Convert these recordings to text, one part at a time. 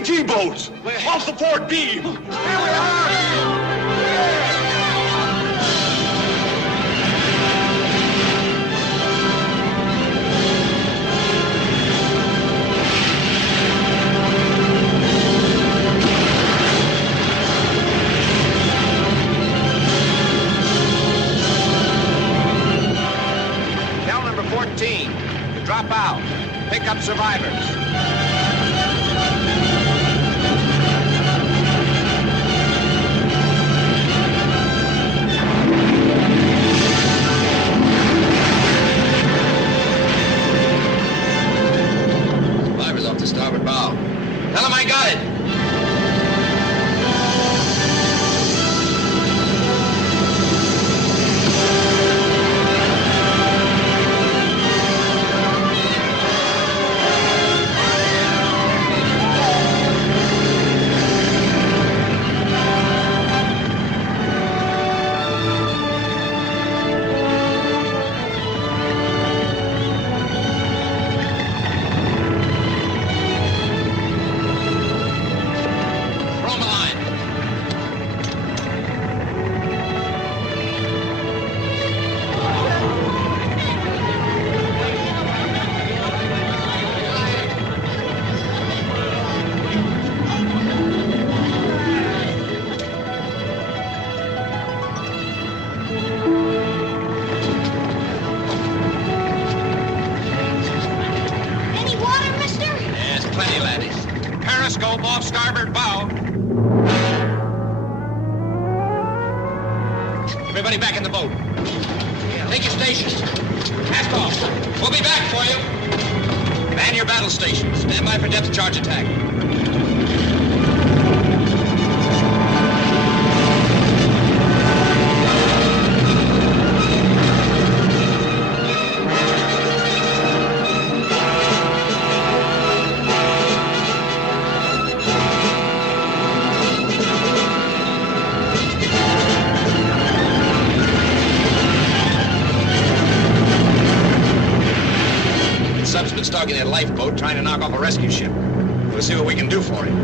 AT boats! Off the port beam! Here we are! Tell number 14 to drop out. Pick up survivors. Survivors off the starboard bow. Tell them I got it. Periscope off starboard bow. Everybody back in the boat. Take your stations. Cast off. We'll be back for you. Man your battle stations. Stand by for depth charge attack. Sub's been stalking that lifeboat, trying to knock off a rescue ship. We'll see what we can do for him.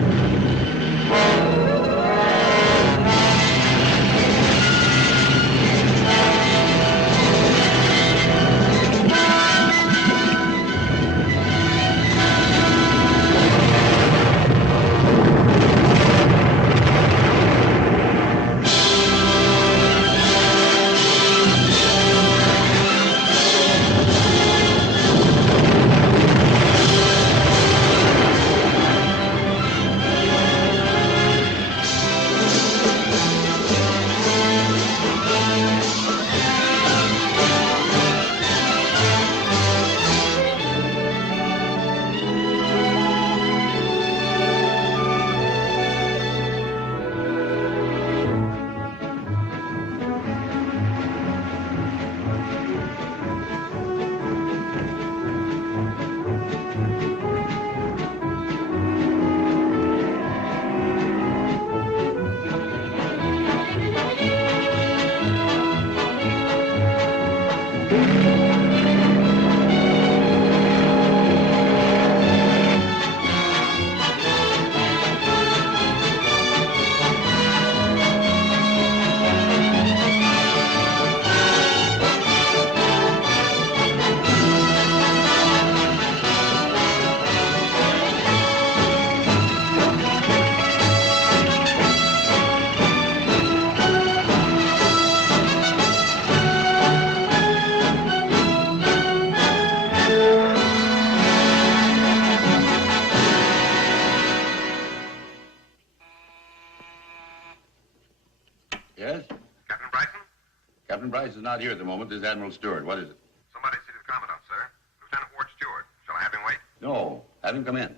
Is not here at the moment. This is Admiral Stewart. What is it? Somebody see the Commandant, sir. Lieutenant Ward Stewart. Shall I have him wait? No. Have him come in.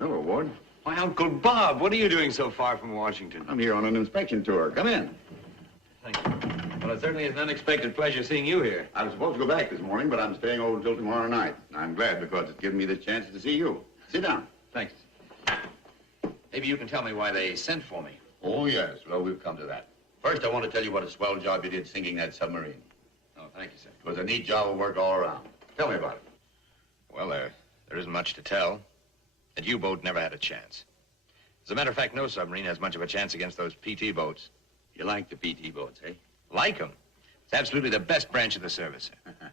Hello, Ward. My Uncle Bob, what are you doing so far from Washington? I'm here on an inspection tour. Come in. Thank you. Well, it certainly is an unexpected pleasure seeing you here. I was supposed to go back this morning, but I'm staying over until tomorrow night. I'm glad because it's given me the chance to see you. Sit down. Thanks. Maybe you can tell me why they sent for me. Oh, yes. Well, we'll come to that. First, I want to tell you what a swell job you did sinking that submarine. Oh, thank you, sir. It was a neat job of work all around. Tell me about it. Well, there isn't much to tell. That U-boat never had a chance. As a matter of fact, no submarine has much of a chance against those PT boats. You like the PT boats, eh? Like them. It's absolutely the best branch of the service, sir.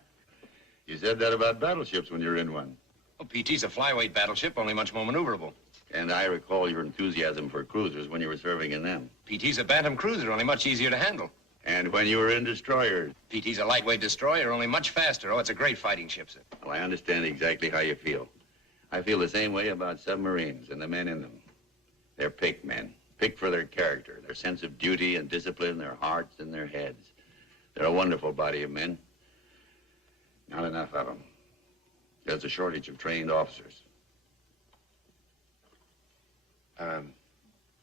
You said that about battleships when you were in one. Well, PT's a flyweight battleship, only much more maneuverable. And I recall your enthusiasm for cruisers when you were serving in them. PT's a Bantam cruiser, only much easier to handle. And when you were in destroyers. PT's a lightweight destroyer, only much faster. Oh, it's a great fighting ship, sir. Well, I understand exactly how you feel. I feel the same way about submarines and the men in them. They're picked men, picked for their character, their sense of duty and discipline, their hearts and their heads. They're a wonderful body of men. Not enough of them. There's a shortage of trained officers.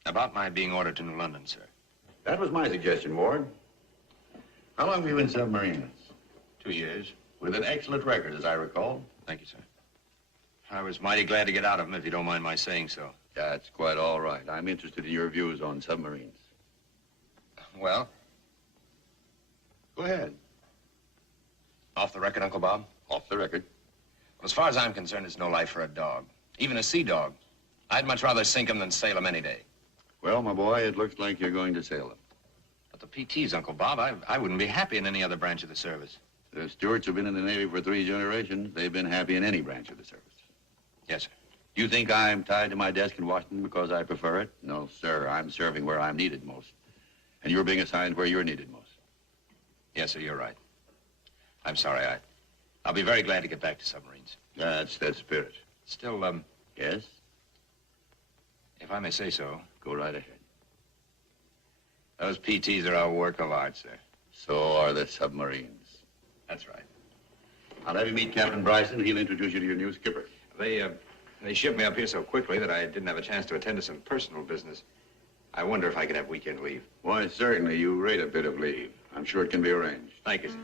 About my being ordered to New London, sir. That was my suggestion, Ward. How long have you been submarines? 2 years. With an excellent record, as I recall. Thank you, sir. I was mighty glad to get out of them, if you don't mind my saying so. That's quite all right. I'm interested in your views on submarines. Well? Go ahead. Off the record, Uncle Bob? Off the record. Well, as far as I'm concerned, it's no life for a dog. Even a sea dog. I'd much rather sink them than sail them any day. Well, my boy, it looks like you're going to sail them. But the PTs, Uncle Bob, I wouldn't be happy in any other branch of the service. The Stewarts have been in the Navy for 3 generations. They've been happy in any branch of the service. Yes, sir. You think I'm tied to my desk in Washington because I prefer it? No, sir. I'm serving where I'm needed most. And you're being assigned where you're needed most. Yes, sir, you're right. I'm sorry, I'll be very glad to get back to submarines. That's that spirit. Still, Yes? if I may say so, Go right ahead. those PTs are our work of art, sir. So are the submarines. That's right. I'll have you meet Captain Bryson. He'll introduce you to your new skipper. They shipped me up here so quickly that I didn't have a chance to attend to some personal business. I wonder if I could have weekend leave. Why, certainly. You rate a bit of leave. I'm sure it can be arranged. Thank you, sir.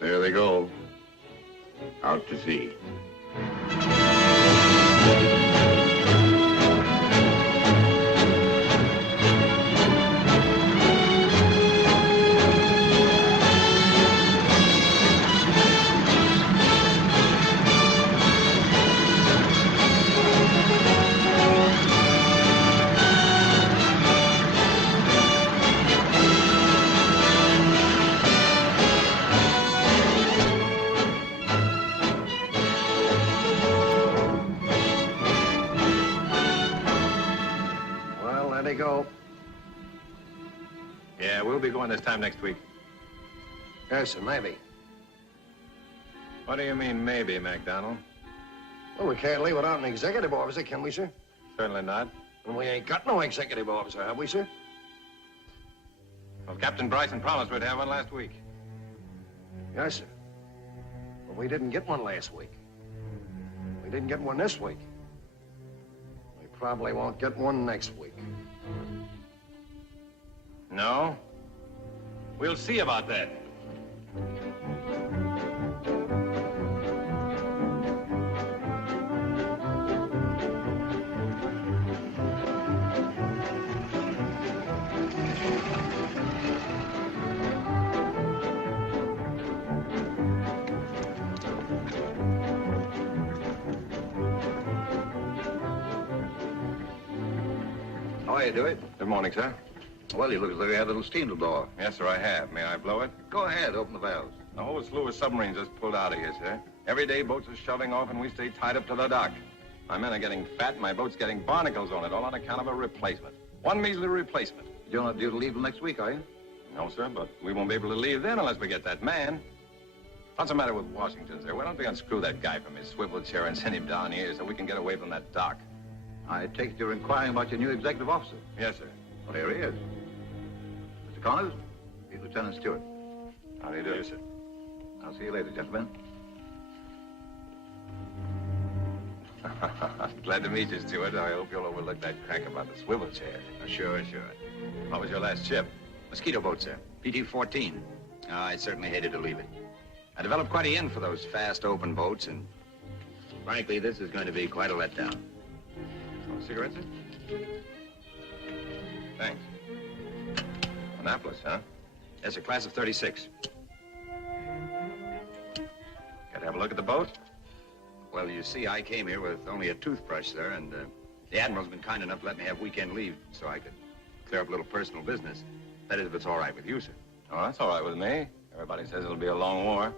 There they go. Out to sea. Well, there they go. Yeah, we'll be going this time next week. Yes, sir, maybe. What do you mean, maybe, MacDonald? Well, we can't leave without an executive officer, can we, sir? Certainly not. And we ain't got no executive officer, have we, sir? Well, Captain Bryson promised we'd have one last week. Yes, sir. But we didn't get one last week. We didn't get one this week. We probably won't get one next week. No? We'll see about that. How are you, Dewey? Good morning, sir. Well, you look as though you have a little steam to blow off. Yes, sir, I have. May I blow it? Go ahead, open the valves. The whole slew of submarines just pulled out of here, sir. Every day boats are shoving off and we stay tied up to the dock. My men are getting fat and my boat's getting barnacles on it, all on account of a replacement. One measly replacement. You're not due to leave till next week, are you? No, sir, but we won't be able to leave then unless we get that man. What's the matter with Washington, sir? Why don't they unscrew that guy from his swivel chair and send him down here so we can get away from that dock? I take it you're inquiring about your new executive officer. Yes, sir. Well, here he is. Mr. Connors, he's Lieutenant Stewart. How do you do? Yes, sir. I'll see you later, gentlemen. Glad to meet you, Stewart. I hope you'll overlook that crack about the swivel chair. Sure. What was your last ship? Mosquito boat, sir. PT-14. I certainly hated to leave it. I developed quite a yen for those fast, open boats, and frankly, this is going to be quite a letdown. Oh, cigarettes, sir? Thanks. Annapolis, huh? Yes, a class of 36. Got to have a look at the boat? Well, you see, I came here with only a toothbrush, sir, and the Admiral's been kind enough to let me have weekend leave so I could clear up a little personal business. That is, if it's all right with you, sir. Oh, that's all right with me. Everybody says it'll be a long war.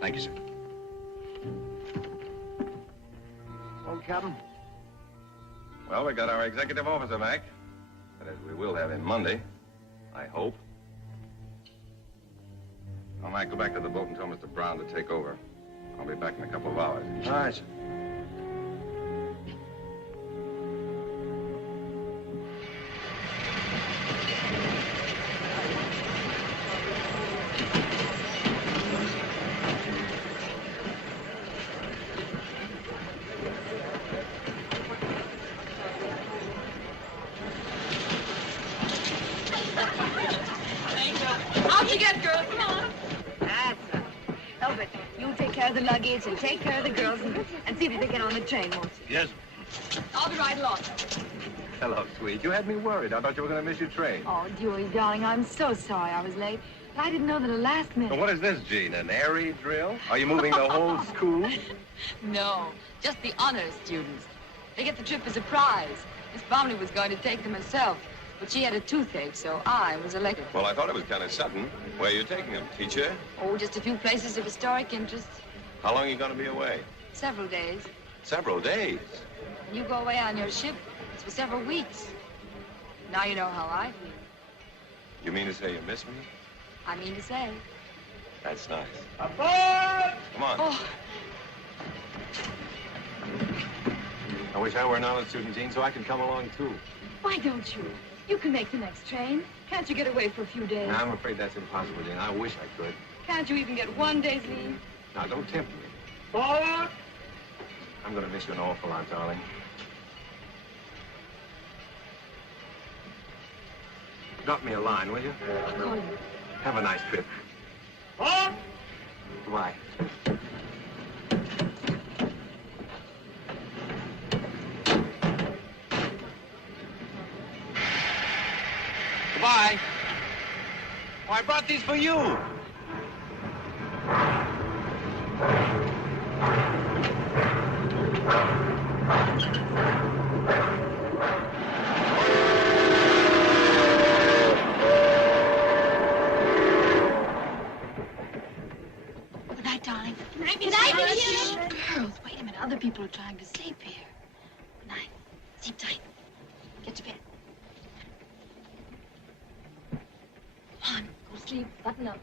Thank you, sir. Oh, Captain. Well, we got our executive officer back. That is, we will have him Monday. I hope. I might go back to the boat and tell Mr. Brown to take over. I'll be back in a couple of hours. All right, sir. Out you get, girls. Come on. That's it. Elbert, you take care of the luggage and take care of the girls and see that they get on the train, won't you? Yes. I'll be right along. Hello, sweet. You had me worried. I thought you were going to miss your train. Oh, Dewey, darling, I'm so sorry I was late. I didn't know that at the last minute. So what is this, Jean? An airy drill? Are you moving the whole school? No, just the honors students. They get the trip as a prize. Miss Bromley was going to take them herself, but she had a toothache, so I was elected. Well, I thought it was kind of sudden. Where are you taking them, teacher? Oh, just a few places of historic interest. How long are you going to be away? Several days. Several days. When you go away on your ship, it's for several weeks. Now you know how I feel. You mean to say you miss me? I mean to say. That's nice. Aboard! Come on. Oh, I wish I were an honor student, Jean, so I could come along, too. why don't you? You can make the next train. Can't you get away for a few days? I'm afraid that's impossible, Jean. I wish I could. Can't you even get one day's leave? Now, don't tempt me. Forward! I'm going to miss you an awful lot, darling. Drop me a line, will you? I'll call you. Have a nice trip. Forward! Goodbye. Goodbye. Oh, I brought these for you. Good night, darling. Good night, Miss Girls, wait a minute. Other people are trying to sleep here. Good night. Sleep tight. Get to bed. Come on, go to sleep. Button up.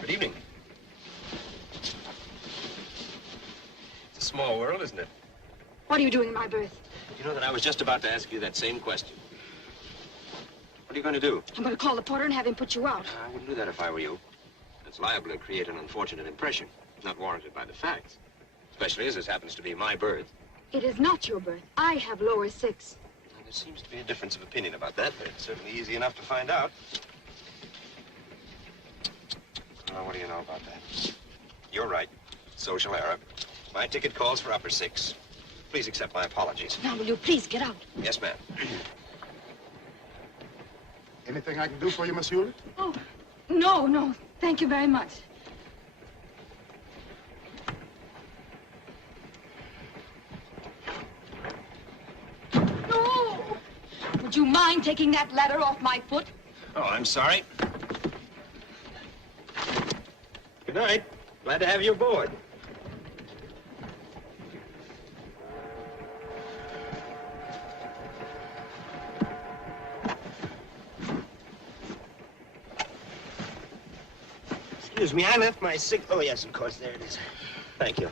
Good evening. It's a small world, isn't it? What are you doing in my berth? You know that I was just about to ask you that same question. What are you going to do? I'm going to call the porter and have him put you out. I wouldn't do that if I were you. It's liable to create an unfortunate impression, not warranted by the facts. Especially as this happens to be my berth. It is not your berth. I have lower 6. Now, there seems to be a difference of opinion about that, but it's certainly easy enough to find out. Oh, what do you know about that? You're right. Social error. My ticket calls for upper 6. Please accept my apologies. Now, will you please get out? Yes, ma'am. Anything I can do for you, Miss Hewlett? Oh, no. Thank you very much. No! Would you mind taking that ladder off my foot? Oh, I'm sorry. Good night. Glad to have you aboard. Excuse me, I left my Oh, yes, of course, there it is. Thank you.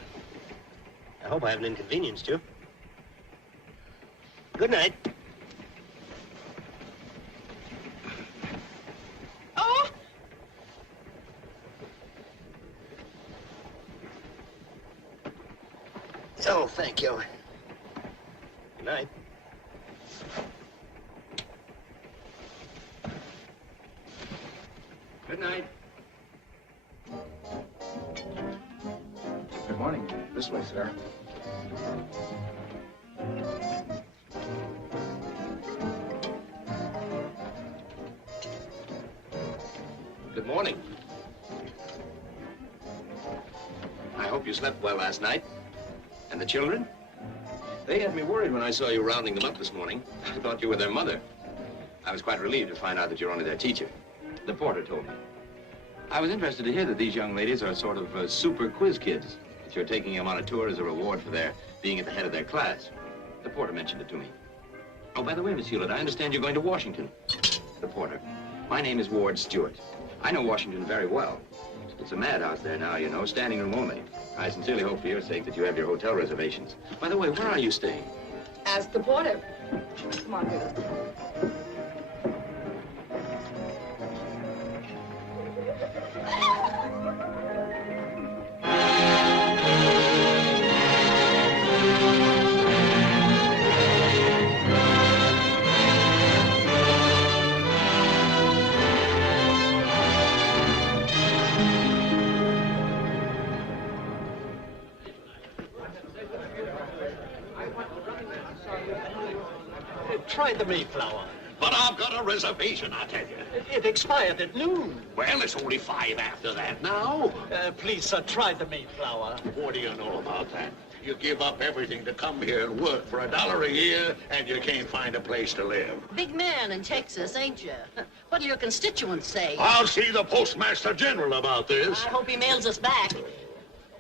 I hope I haven't inconvenienced you. Good night. Oh! Oh, thank you. Good night. Good night. Good morning. This way, sir. Good morning. I hope you slept well last night. And the children? They had me worried when I saw you rounding them up this morning. I thought you were their mother. I was quite relieved to find out that you're only their teacher. The porter told me. I was interested to hear that these young ladies are sort of super quiz kids. That you're taking them on a tour as a reward for their being at the head of their class. The porter mentioned it to me. Oh, by the way, Miss Hewlett, I understand you're going to Washington. The porter. My name is Ward Stewart. I know Washington very well. It's a madhouse there now, you know, standing room only. I sincerely hope for your sake that you have your hotel reservations. By the way, where are you staying? Ask the porter. Come on, Hewlett. Try the Mayflower. But I've got a reservation, I tell you. It expired at noon. Well, it's only 5 after that now. Please, sir, try the Mayflower. What do you know about that? You give up everything to come here and work for $1 a year, and you can't find a place to live. Big man in Texas, ain't you? What'll your constituents say? I'll see the Postmaster General about this. I hope he mails us back.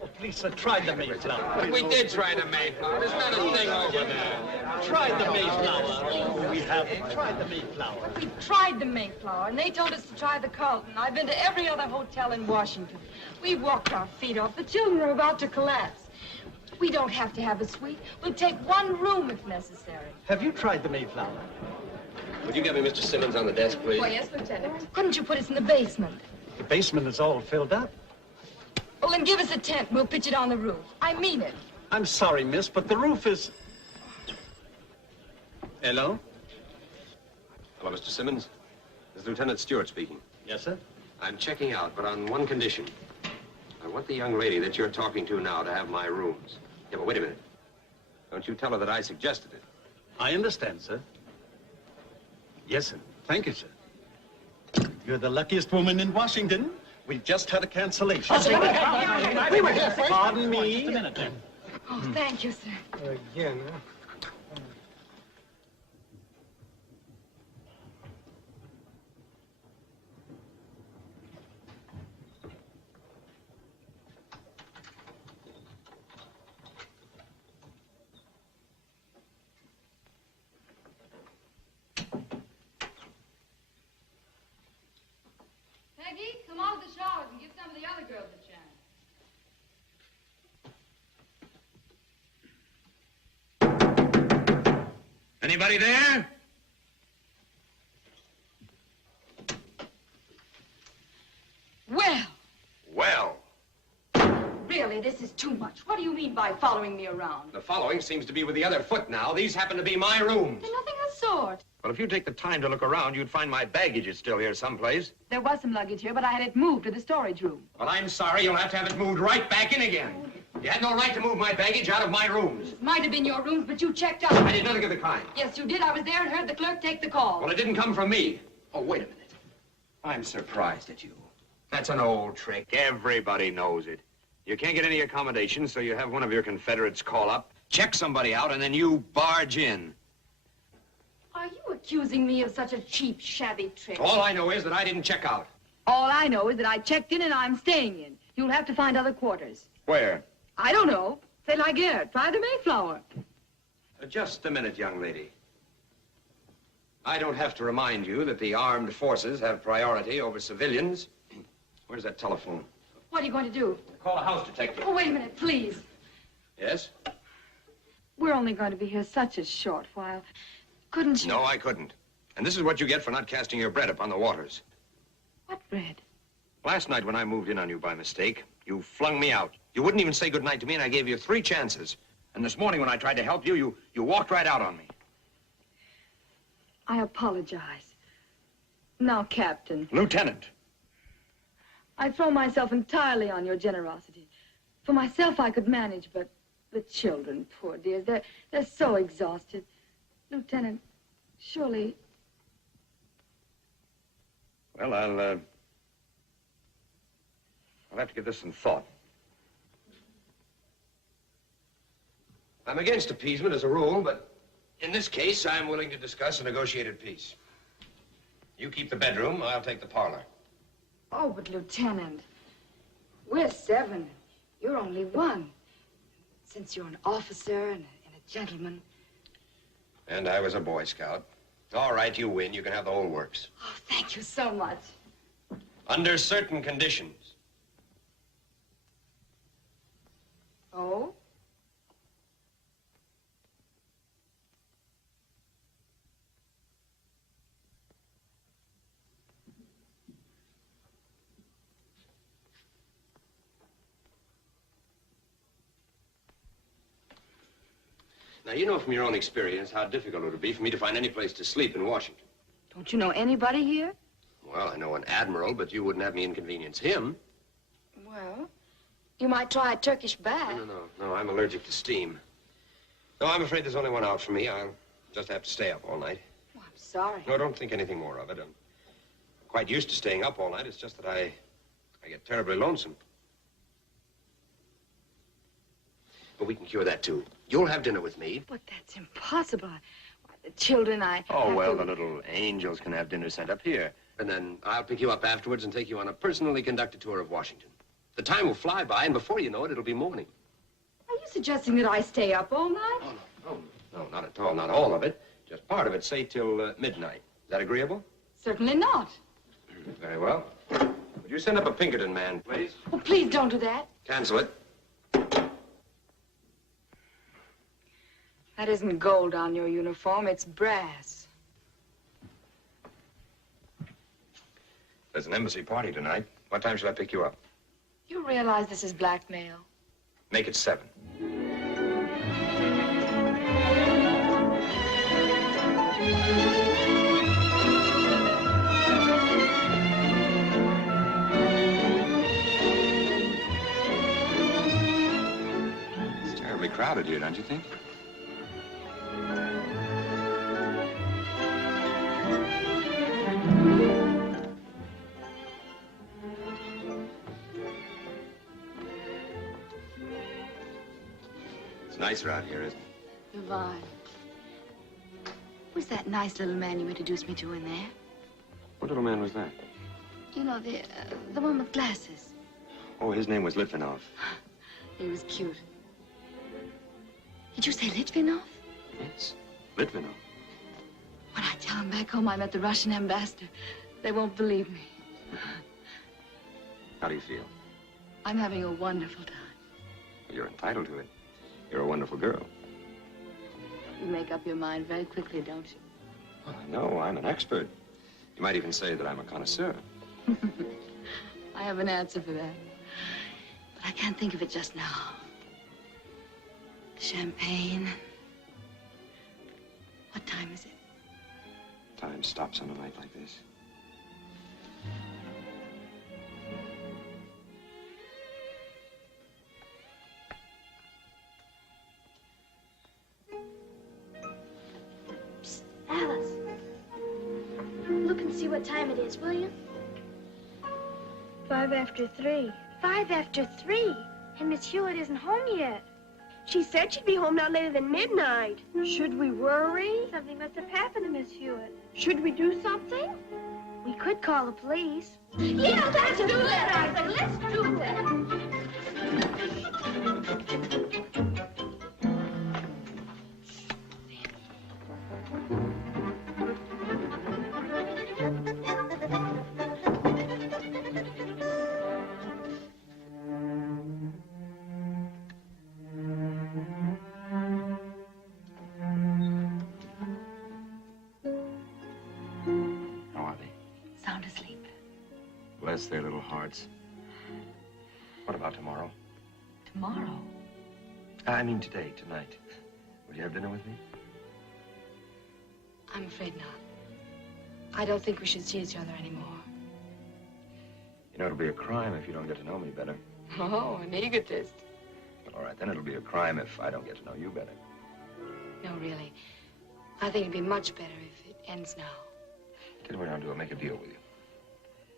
Oh, please, sir, try the Mayflower. We did try the Mayflower. There's not a thing over there. Try the Mayflower. Oh, we haven't. Try the Mayflower. We tried the Mayflower, and they told us to try the Carlton. I've been to every other hotel in Washington. We walked our feet off. The children are about to collapse. We don't have to have a suite. We'll take one room if necessary. Have you tried the Mayflower? Would you get me Mr. Simmons on the desk, please? Why, yes, Lieutenant. Couldn't you put us in the basement? The basement is all filled up. Well, then give us a tent. We'll pitch it on the roof. I mean it. I'm sorry, miss, but the roof is... Hello? Hello, Mr. Simmons. This is Lieutenant Stewart speaking. Yes, sir? I'm checking out, but on one condition. I want the young lady that you're talking to now to have my rooms. Yeah, but wait a minute. Don't you tell her that I suggested it. I understand, sir. Yes, sir. Thank you, sir. You're the luckiest woman in Washington. We just had a cancellation. We were here first. Pardon me. Just a minute, then. Oh, thank you, sir. Again, huh? Peggy, come out of the showers and give some of the other girls a chance. Anybody there? Well, Well, really, this is too much. What do you mean by following me around? The following seems to be with the other foot now. These happen to be my rooms. Nothing of the sort. Well, if you take the time to look around, you'd find my baggage is still here someplace. There was some luggage here, but I had it moved to the storage room. Well, I'm sorry. You'll have to have it moved right back in again. You had no right to move my baggage out of my rooms. It might have been your rooms, but you checked out. I did nothing of the kind. Yes, you did. I was there and heard the clerk take the call. Well, it didn't come from me. Oh, wait a minute. I'm surprised at you. That's an old trick. Everybody knows it. You can't get any accommodations, so you have one of your Confederates call up, check somebody out, and then you barge in. Are you accusing me of such a cheap, shabby trick? All I know is that I didn't check out. All I know is that I checked in and I'm staying in. You'll have to find other quarters. Where? I don't know. Say like Guerra. Try the Mayflower. Just a minute, young lady. I don't have to remind you that the armed forces have priority over civilians. Where's that telephone? What are you going to do? Call a house detective. Oh, wait a minute, please. Yes? We're only going to be here such a short while. Couldn't you? No, I couldn't. And this is what you get for not casting your bread upon the waters. What bread? Last night when I moved in on you by mistake, you flung me out. You wouldn't even say goodnight to me, and I gave you 3 chances. And this morning when I tried to help you, you walked right out on me. I apologize. Now, Captain. Lieutenant. I throw myself entirely on your generosity. For myself, I could manage, but the children, poor dears, they're so exhausted. Lieutenant, surely... Well, I'll have to give this some thought. I'm against appeasement as a rule, but in this case, I'm willing to discuss a negotiated peace. You keep the bedroom, I'll take the parlor. Oh, but Lieutenant, we're 7. You're only 1. Since you're an officer and a gentleman. And I was a Boy Scout. All right, you win. You can have the whole works. Oh, thank you so much. Under certain conditions. Oh? Now, you know from your own experience how difficult it would be for me to find any place to sleep in Washington. Don't you know anybody here? Well, I know an admiral, but you wouldn't have me inconvenience him. Well, you might try a Turkish bath. No, I'm allergic to steam. No, I'm afraid there's only one out for me. I'll just have to stay up all night. Oh, I'm sorry. No, don't think anything more of it. I'm quite used to staying up all night. It's just that I get terribly lonesome. But we can cure that, too. You'll have dinner with me. But that's impossible. The children, Oh, well, the little angels can have dinner sent up here. And then I'll pick you up afterwards and take you on a personally conducted tour of Washington. The time will fly by, and before you know it, it'll be morning. Are you suggesting that I stay up all night? No, not at all. Not all of it. Just part of it, say till midnight. Is that agreeable? Certainly not. Very well. Would you send up a Pinkerton man, please? Oh, please don't do that. Cancel it. That isn't gold on your uniform, it's brass. There's an embassy party tonight. What time should I pick you up? You realize this is blackmail? Make it 7. It's terribly crowded here, don't you think? It's nicer out here, isn't it? Divine. Who's that nice little man you introduced me to in there? What little man was that? You know, the one with glasses. Oh, his name was Litvinov. He was cute. Did you say Litvinov? Yes, Litvinov. When I tell them back home I met the Russian ambassador, they won't believe me. How do you feel? I'm having a wonderful time. You're entitled to it. You're a wonderful girl. You make up your mind very quickly, don't you? Well, I know. I'm an expert. You might even say that I'm a connoisseur. I have an answer for that. But I can't think of it just now. Champagne. What time is it? Time stops on a night like this. Psst, Alice. Look and see what time it is, will you? 5 after 3. 5 after 3. And Miss Hewlett isn't home yet. She said she'd be home not later than midnight. Should we worry? Something must have happened to Miss Hewlett. Should we do something? We could call the police. Yeah, let's do that, Isaac. Let's do that. sound asleep. Bless their little hearts. What about tomorrow? Tomorrow? I mean today, tonight. Will you have dinner with me? I'm afraid not. I don't think we should see each other anymore. You know, it'll be a crime if you don't get to know me better. Oh, an egotist. Well, all right, then it'll be a crime if I don't get to know you better. No, really. I think it'd be much better if it ends now. Tell you what I'll do. I'll make a deal with you.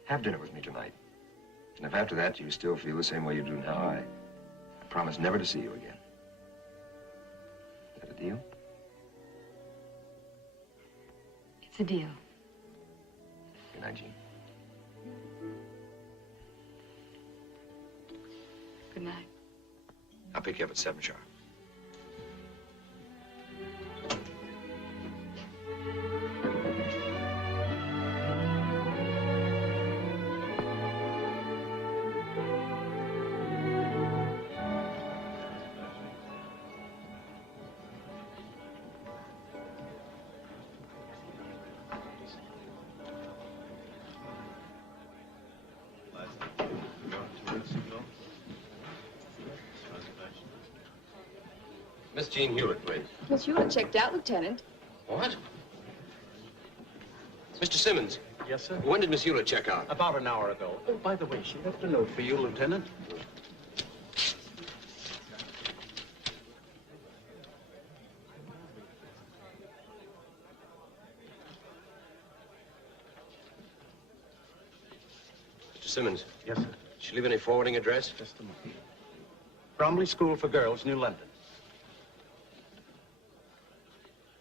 Have dinner with me tonight. And if after that you still feel the same way you do now, I promise never to see you again. Is that a deal? It's a deal. Good night, Jean. Good night. I'll pick you up at 7 sharp. Miss Jean Hewlett, please. Miss Hewlett checked out, Lieutenant. What? Mr. Simmons. Yes, sir? When did Miss Hewlett check out? About an hour ago. Oh, by the way, she left a note for you, Lieutenant. Mr. Simmons. Yes, sir? Did she leave any forwarding address? Just a moment. Bromley School for Girls, New London.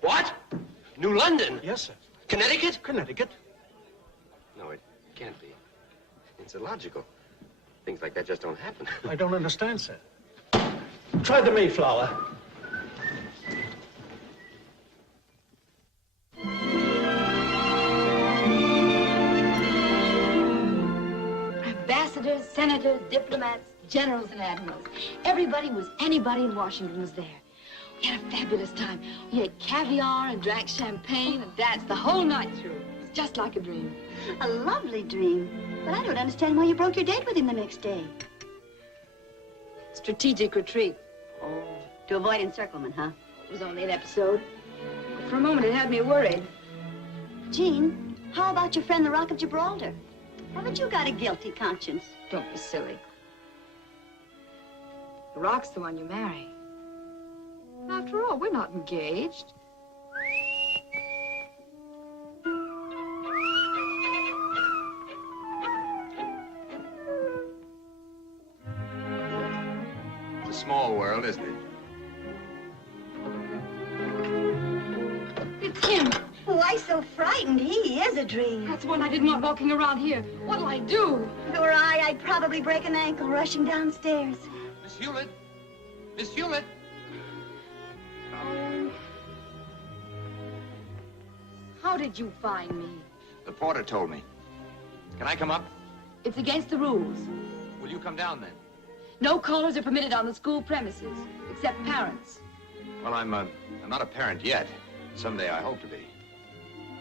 What? New London? Yes, sir. Connecticut? Connecticut. No, it can't be. It's illogical. Things like that just don't happen. I don't understand, sir. Try the Mayflower. Ambassadors, senators, diplomats, generals, and admirals. Everybody was anybody in Washington was there. We had a fabulous time. We had caviar and drank champagne and danced the whole night through. It was just like a dream. A lovely dream. But I don't understand why you broke your date with him the next day. Strategic retreat. Oh, to avoid encirclement, huh? It was only an episode. But for a moment, it had me worried. Jean, how about your friend, the Rock of Gibraltar? Haven't you got a guilty conscience? Don't be silly. The Rock's the one you marry. After all, we're not engaged. It's a small world, isn't it? It's him. Why so frightened? He is a dream. That's one I didn't want walking around here. What'll I do? If it were I'd probably break an ankle rushing downstairs. Miss Hewlett? Miss Hewlett? Oh. How did you find me? The porter told me. Can I come up? It's against the rules. Will you come down then? No callers are permitted on the school premises, except parents. Well, I'm not a parent yet. Someday I hope to be.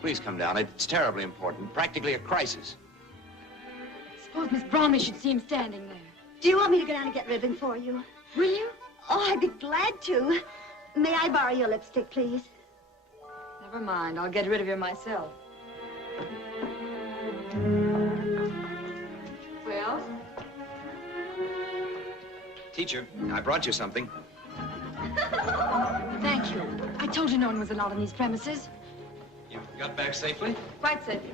Please come down. It's terribly important. Practically a crisis. Suppose Miss Bromley should see him standing there. Do you want me to go down and get ribbon for you? Will you? Oh, I'd be glad to. May I borrow your lipstick, please? Never mind. I'll get rid of you myself. Well? Teacher, I brought you something. Thank you. I told you no one was allowed on these premises. You got back safely? Quite safely.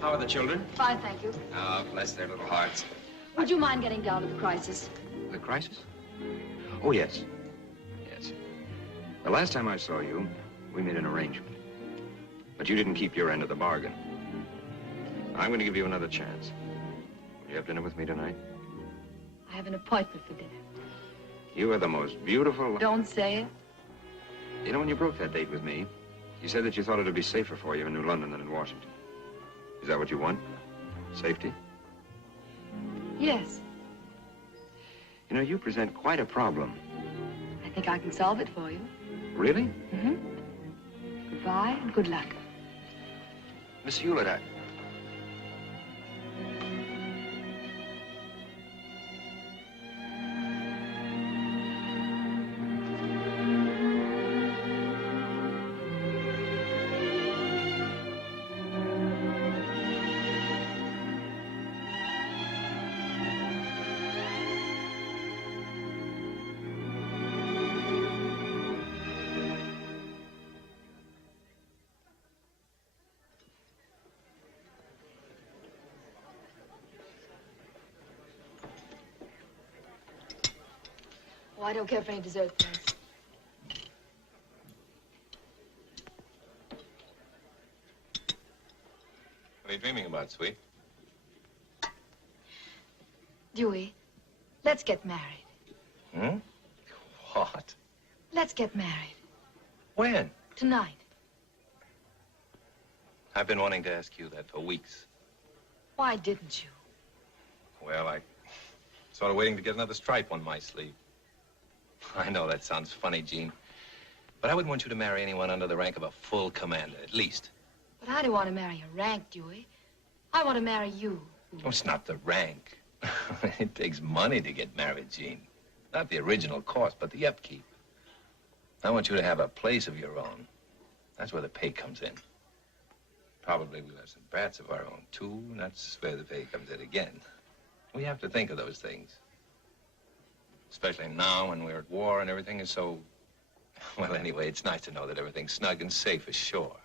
How are the children? Fine, thank you. Oh, bless their little hearts. Would you mind getting down to the crisis? The crisis? Oh, yes. Yes. The last time I saw you, we made an arrangement. But you didn't keep your end of the bargain. I'm going to give you another chance. Will you have dinner with me tonight? I have an appointment for dinner. You are the most beautiful... Don't say it. You know, when you broke that date with me, you said that you thought it would be safer for you in New London than in Washington. Is that what you want? Safety? Yes. You know, you present quite a problem. I think I can solve it for you. Really? Mm-hmm. Goodbye and good luck. Miss Hewlett, Oh, I don't care for any dessert, thanks. What are you dreaming about, sweet? Dewey, let's get married. Hmm? What? Let's get married. When? Tonight. I've been wanting to ask you that for weeks. Why didn't you? Well, I sort of waiting to get another stripe on my sleeve. I know that sounds funny, Jean, but I wouldn't want you to marry anyone under the rank of a full commander, at least. But I don't want to marry a rank, Dewey. I want to marry you. Oh, it's not the rank. It takes money to get married, Jean. Not the original cost, but the upkeep. I want you to have a place of your own. That's where the pay comes in. Probably we'll have some brats of our own, too, and that's where the pay comes in again. We have to think of those things. Especially now when we're at war and everything is so... Well, anyway, it's nice to know that everything's snug and safe ashore.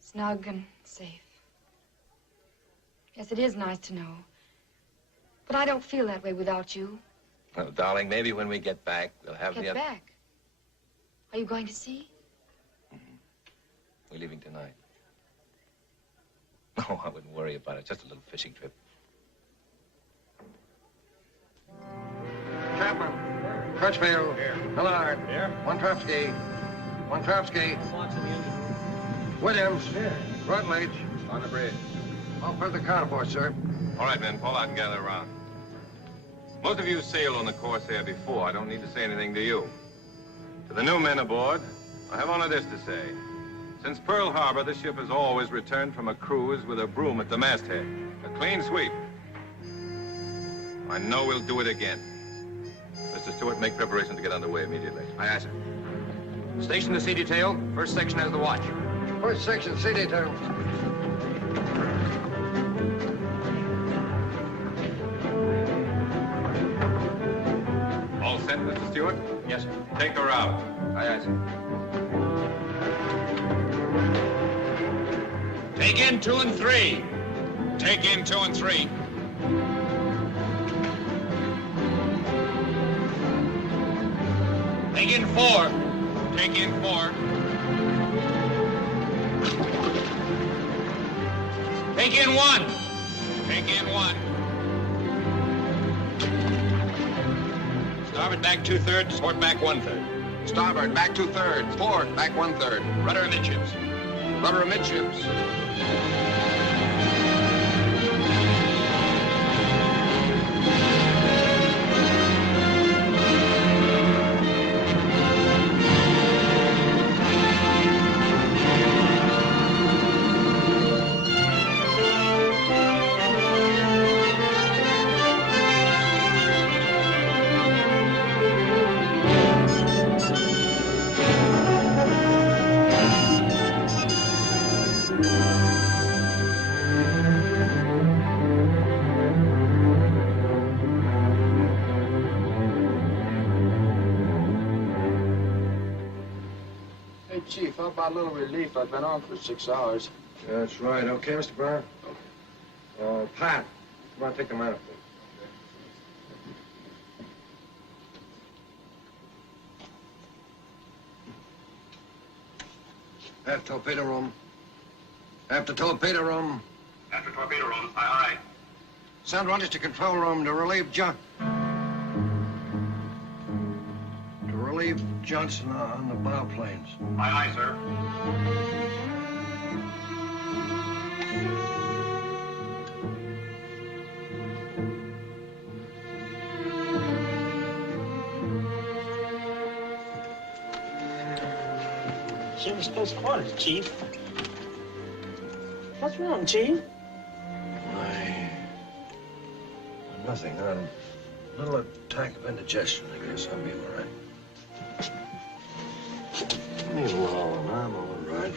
Snug and safe. Yes, it is nice to know. But I don't feel that way without you. Well, darling, maybe when we get back, we'll have Get back? Are you going to sea? We're leaving tonight. No, I wouldn't worry about it. Just a little fishing trip. Chapman. Crutchfield. Here. Millard. Here. One Tropsky. One Tropsky. Williams. Here. Rutledge. On the bridge. All further counterport, sir. All right, men, pull out and gather around. Most of you sailed on the Corsair before. I don't need to say anything to you. To the new men aboard, I have only this to say. Since Pearl Harbor, this ship has always returned from a cruise with a broom at the masthead. A clean sweep. I know we'll do it again. Mr. Stewart, make preparations to get underway immediately. Aye, aye, sir. Station the sea detail. First section has the watch. First section, sea detail. All set, Mr. Stewart? Yes, sir. Take her out. Aye, aye, sir. Take in 2 and 3. Take in 2 and 3. Take in 4. Take in 4. Take in 1. Take in 1. Starboard back 2/3, port back 1/3. Starboard, back 2/3. Port, back 1/3. Rudder amidships. Rudder amidships. Chief, how about a little relief? I've been on for 6 hours. That's right. Okay, Mr. Brown? Pat, come on, take the manifold. Aft torpedo room. After torpedo room. After torpedo room, aye, aye. Send runners to control room to relieve Johnson on the bow planes. Aye, aye, sir. Ship's close quarters, Chief. What's wrong, Chief? Nothing. A little attack of indigestion. I guess I'll be all right. Me alone. I'm all right.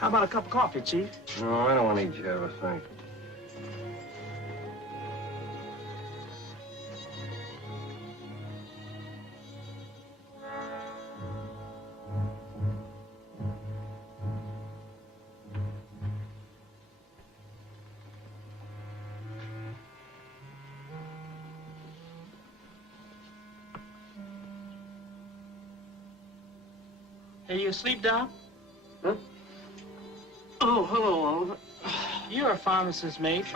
How about a cup of coffee, Chief? No, I don't want any Java, thanks. Hey, you asleep, Doc? Huh? Oh, hello, Oliver. You're a pharmacist's mate.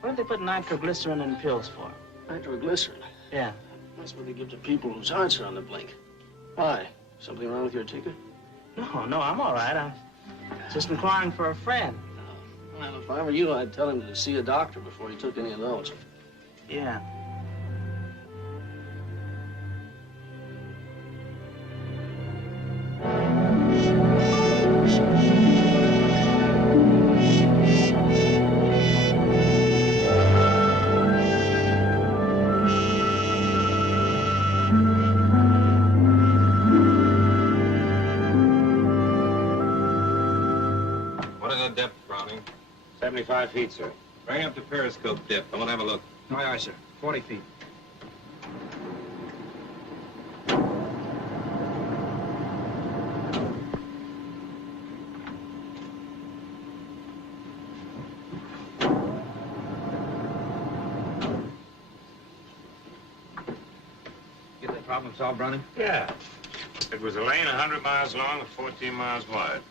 What did they put nitroglycerin in pills for? Nitroglycerin? Yeah. That's what they give to people whose hearts are on the blink. Why? Something wrong with your ticker? No, I'm all right. I'm just inquiring for a friend. Well, if I were you, I'd tell him to see a doctor before he took any of those. Yeah. What is the depth, Browning? 75 feet, sir. Bring up the periscope depth. I want to have a look. Aye, aye, sir. 40 feet. Get that problem solved, Browning? Yeah. It was a lane 100 miles long and 14 miles wide.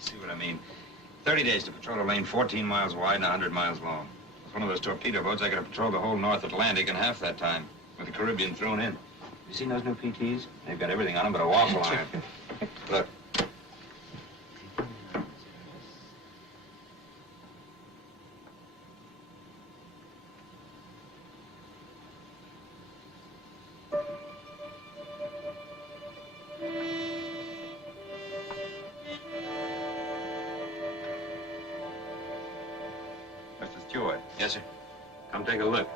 See what I mean? 30 days to patrol a lane 14 miles wide and 100 miles long. With one of those torpedo boats, I could have patrolled the whole North Atlantic in half that time, with the Caribbean thrown in. You seen those new PTs? They've got everything on them but a waffle iron. Look. Mr. Stewart. Yes, sir. Come take a look.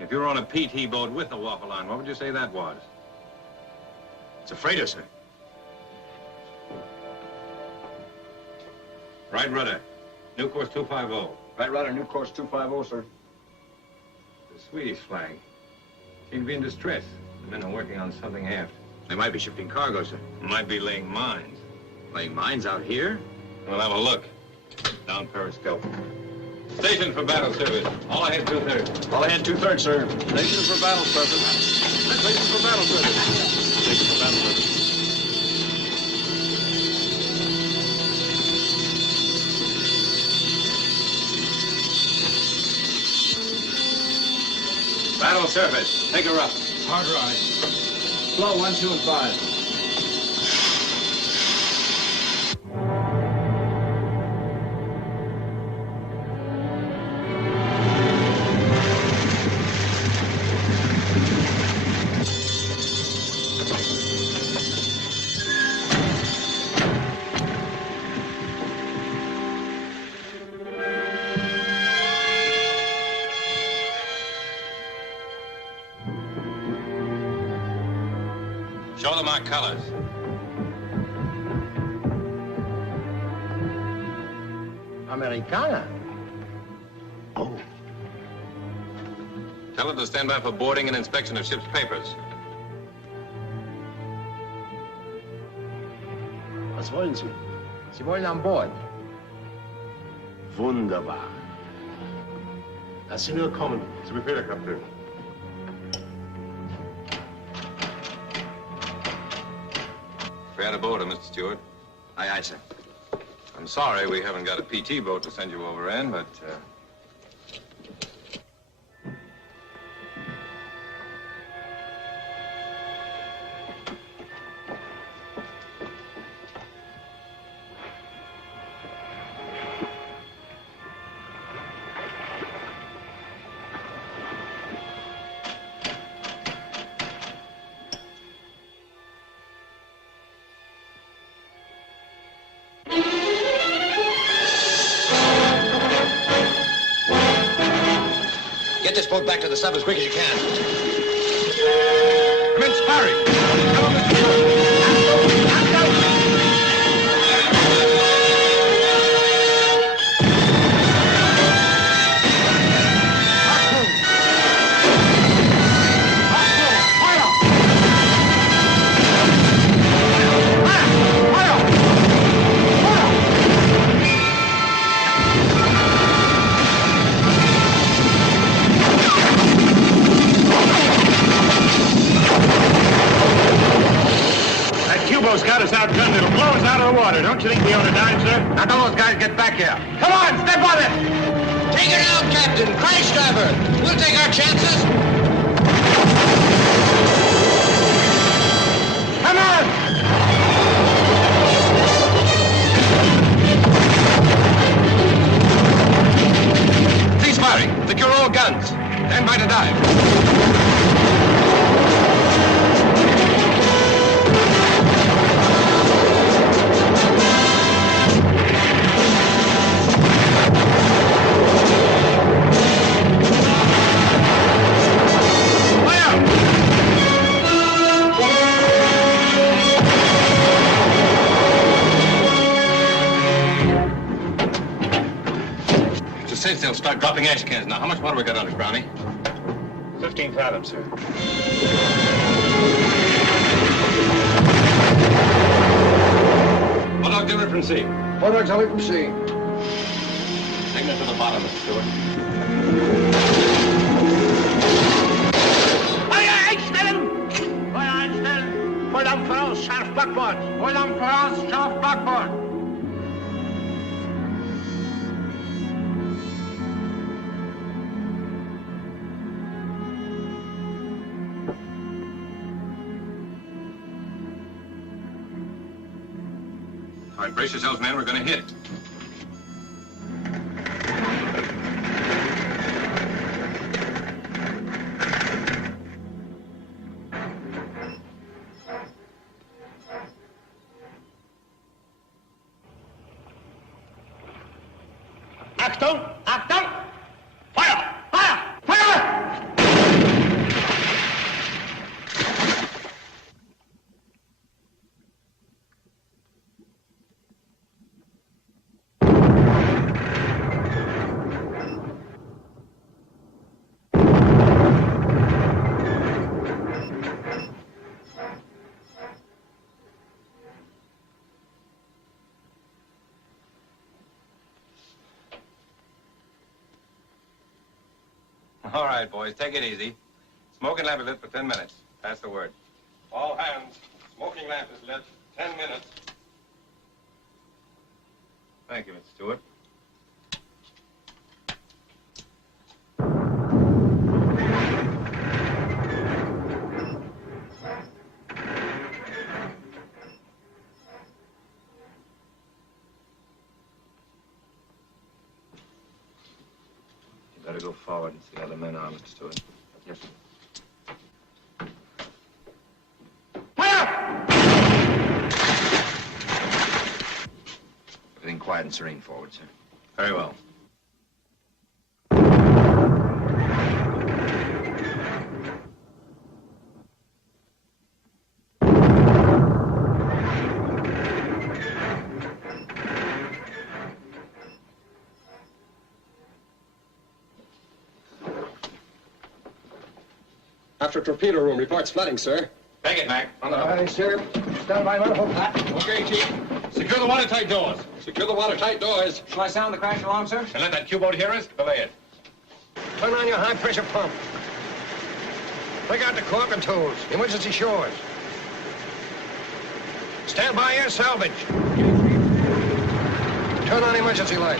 If you were on a PT boat with a waffle iron, what would you say that was? It's a freighter, sir. Right rudder. New course 250. Right rudder, new course 250, sir. The Swedish flag. Seem to be in distress. The men are working on something aft. They might be shipping cargo, sir. Might be laying mines. Laying mines out here? We'll have a look. Down periscope. Station for battle service. All ahead 2/3. All ahead 2/3, sir. Station for battle service. Station for battle service. Station for battle service. Battle surface. Take her up. Hard rise. Flow 1, 2, and 5. Show them our colors. Americana. Tell them to stand by for boarding and inspection of ship's papers. Was wollen Sie? Sie wollen an Bord. Wunderbar. Lass sie nur kommen. Sie Befehle, Kapitän. Fair to board, Mr. Stewart. Aye, aye, sir. I'm sorry we haven't got a PT boat to send you over in, but, Get this boat back to the sub as quick as you can. Commence firing! It'll blow us out of the water. Don't you think we ought to dive, sir? Now, don't those guys get back here. Come on, step on it! Take her out, Captain. Crash diver. We'll take our chances. Come on! Cease firing. Secure all guns. Stand by to dive. Said they'll start dropping ash cans now. How much water we got on it, Brownie? 15 fathoms, sir. Bulldog delivery from sea. Bulldog delivery from sea. Signal to the bottom, Mr. Stewart. Feuer einstellen! Feuer einstellen! Voll Dampf voraus, scharf Backbord! Voll Dampf voraus, scharf Backbord! All right, brace yourselves, man. We're going to hit. Achtung! Achtung! Feuer! Feuer! Feuer! All right, boys, take it easy. Smoking lamp is lit for 10 minutes. That's the word. All hands, smoking lamp is lit. 10 minutes. Thank you, Mr. Stewart. Better go forward and see how the men are, Mr. Stewart. Yes, sir. Everything quiet and serene forward, sir. Very well. After torpedo room, reports flooding, sir. Take it, Mac. On the Aye, sir. Stand by, man. Hold that. Okay, Chief. Secure the watertight doors. Secure the watertight doors. Shall I sound the crash alarm, sir? And let that Q-boat hear us. Belay it. Turn on your high-pressure pump. Take out the caulk and tools. Emergency shores. Stand by your salvage. Turn on emergency light.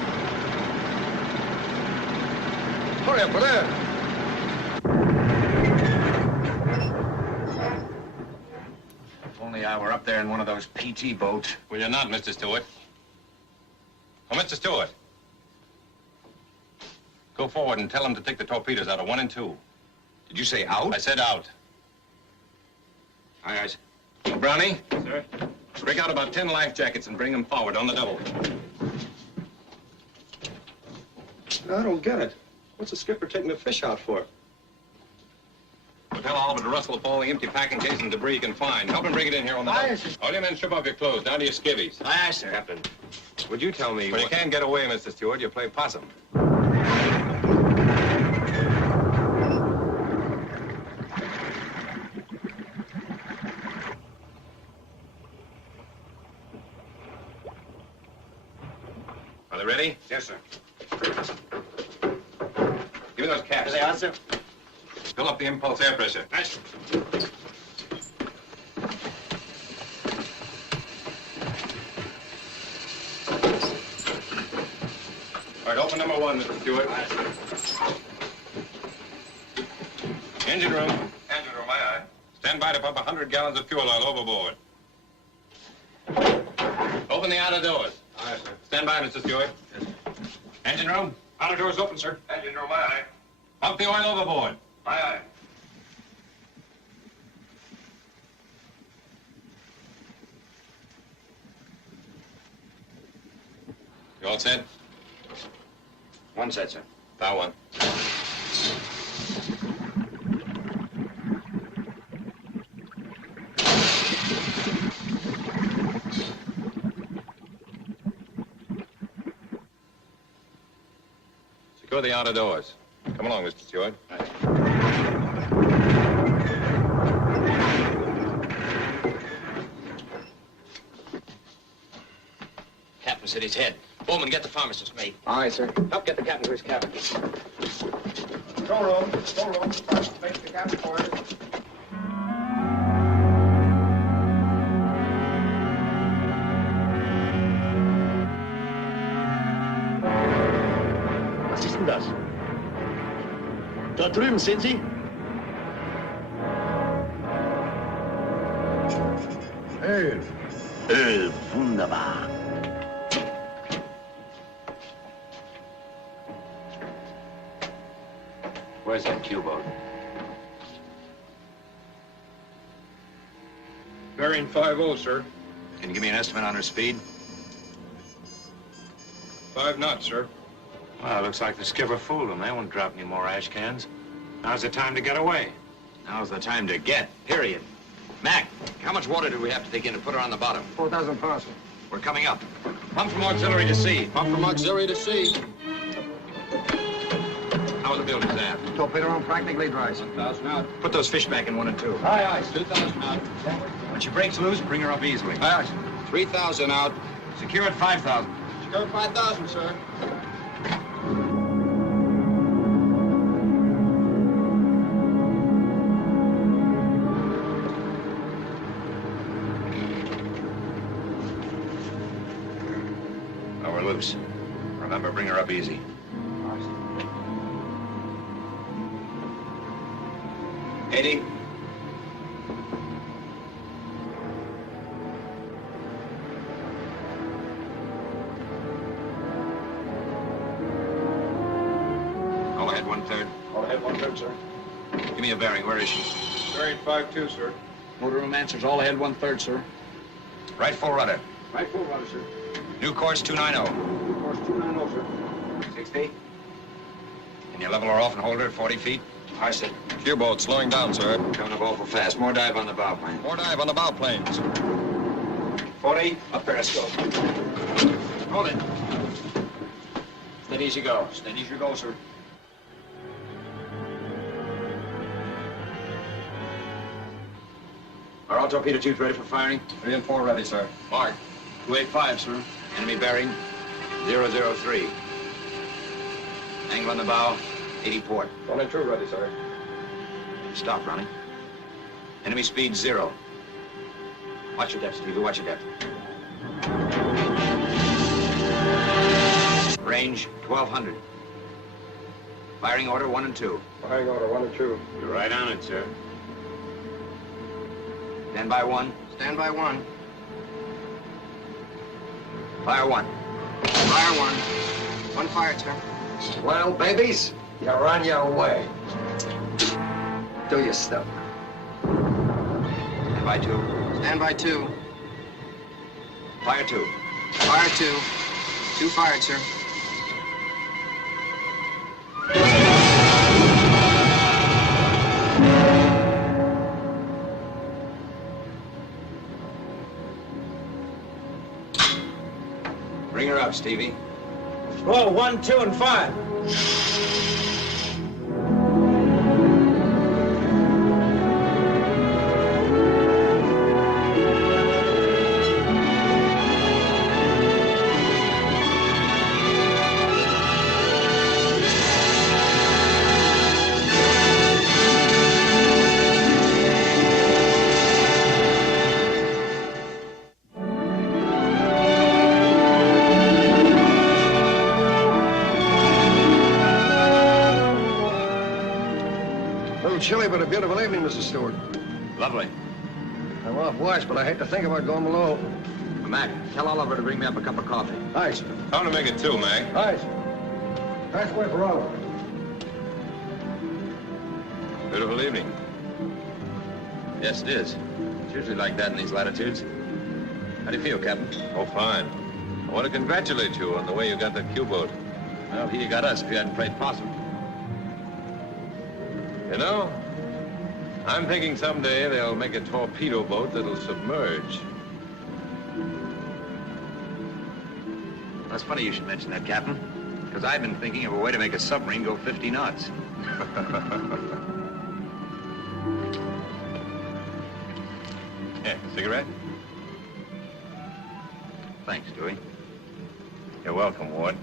Hurry up with that. If only I were up there in one of those PT boats. Well, you're not, Mr. Stewart. Oh, Mr. Stewart. Go forward and tell them to take the torpedoes out of 1 and 2. Did you say out? I said out. Aye, aye. Brownie? Sir? Break out about 10 life jackets and bring them forward on the double. I don't get it. What's the skipper taking the fish out for? Well, tell Oliver to rustle up all the empty packing cases and debris he can find. Help him bring it in here on the double. All you men strip off your clothes, down to your skivvies. Aye, aye, sir. Captain, would you tell me When you can't get away, Mr. Stewart, you play possum. Are they ready? Yes, sir. Give me those caps. There they are, sir. Fill up the impulse air pressure. Nice. All right, open number 1, Mr. Stewart. Engine room. Engine room, aye, aye. Stand by to pump 100 gallons of fuel oil overboard. Open the outer doors. Aye, sir. Stand by, Mr. Stewart. Yes, sir. Engine room. Outer doors open, sir. Engine room, aye, aye. Pump the oil overboard. Aye, aye. You all set? One set, sir. Bow one. Secure the outer doors. Come along, Mr. Stewart. Captain said his head. Bowman, get the pharmacist, mate. Aye, sir. Help get the captain to his cabin. Control room. Make the captain for it. Was ist denn das? Dort drüben sind Sie? Öl. Öl, wunderbar. Where's that Q-boat? Bearing 50, sir. Can you give me an estimate on her speed? 5 knots, sir. Well, it looks like the skipper fooled them. They won't drop any more ash cans. Now's the time to get away. Now's the time to get, period. Mac, how much water do we have to take in to put her on the bottom? 4,000 pounds, sir. We're coming up. Pump from auxiliary to sea. Pump from auxiliary to sea. How are the buildings aft? Torpedo room practically dry, sir. 1,000 out. Put those fish back in 1 and 2. Aye, aye. 2,000 out. When she breaks loose, bring her up easily. Aye, 3,000 out. Secure at 5,000. Secure 5,000, sir. Now we're loose. Remember, bring her up easy. 80. All ahead 1/3. All ahead 1/3, sir. Give me a bearing. Where is she? Bearing 52, sir. Motor room answers all ahead 1/3, sir. Right full rudder. Right full rudder, sir. New course 290. Course 290, sir. 60. Can you level her off and hold her at 40 feet? Aye, sir. Q-boat slowing down, sir. Coming up awful fast. More dive on the bow plane. More dive on the bow planes. 40. Up periscope. Hold it. Steady as you go. Steady as you go, sir. Are all torpedo tubes ready for firing? 3 and 4 ready, sir. Mark. 285, sir. Enemy bearing 003. Angle on the bow, 80 port. 1 and 2 ready, sir. Stop running. Enemy speed 0. Watch your depth, Stevie. Watch your depth. Range 1,200. Firing order 1 and 2. Firing order 1 and 2. You're right on it, sir. Stand by 1. Stand by 1. Fire 1. Fire 1. 1 fired, sir. Well, babies, you're on your way. Do your stuff. Stand by 2. Stand by 2. Fire 2. Fire 2. 2 fired, sir. Bring her up, Stevie. Roll 1, 2, and 5. Mr. Stewart. Lovely. I'm off watch, but I hate to think about going below. Mac, tell Oliver to bring me up a cup of coffee. Aye, sir. Tell him to make it two, Mac. Aye, sir. Nice way for Oliver. Beautiful evening. Yes, it is. It's usually like that in these latitudes. How do you feel, Captain? Oh, fine. I want to congratulate you on the way you got that Q-boat. Well, he got us if you hadn't played possum. You know, I'm thinking someday they'll make a torpedo boat that'll submerge. That's funny you should mention that, Captain, because I've been thinking of a way to make a submarine go 50 knots. Yeah, cigarette? Thanks, Dewey. You're welcome, Ward.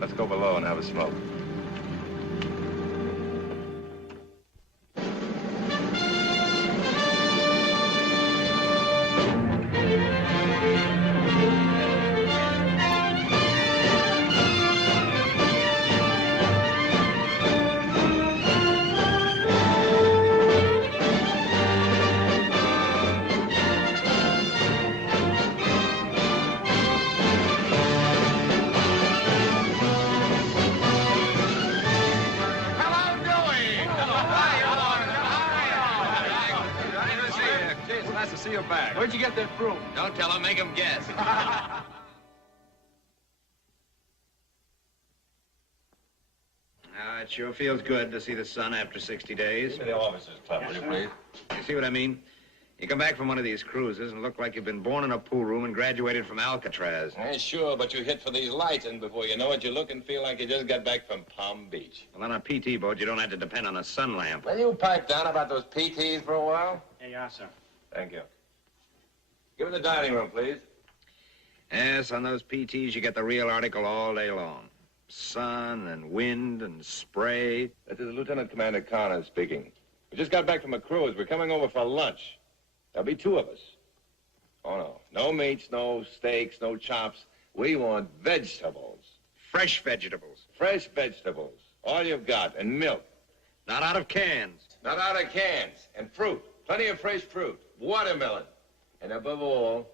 Let's go below and have a smoke. Where'd you get that broom? Don't tell him, make him guess. It sure feels good to see the sun after 60 days. Give me the officer's club, will you, please? You see what I mean? You come back from one of these cruises and look like you've been born in a pool room and graduated from Alcatraz. Yeah, sure, but you hit for these lights, and before you know it, you look and feel like you just got back from Palm Beach. Well, on a PT boat, you don't have to depend on a sun lamp. Will you pipe down about those PTs for a while? Here you are, sir. Thank you. Give me the dining room, please. Yes, on those PTs, you get the real article all day long. Sun and wind and spray. This is Lieutenant Commander Connors speaking. We just got back from a cruise. We're coming over for lunch. There'll be two of us. Oh, no. No meats, no steaks, no chops. We want vegetables. Fresh vegetables. Fresh vegetables. All you've got. And milk. Not out of cans. Not out of cans. And fruit. Plenty of fresh fruit. Watermelon. And above all,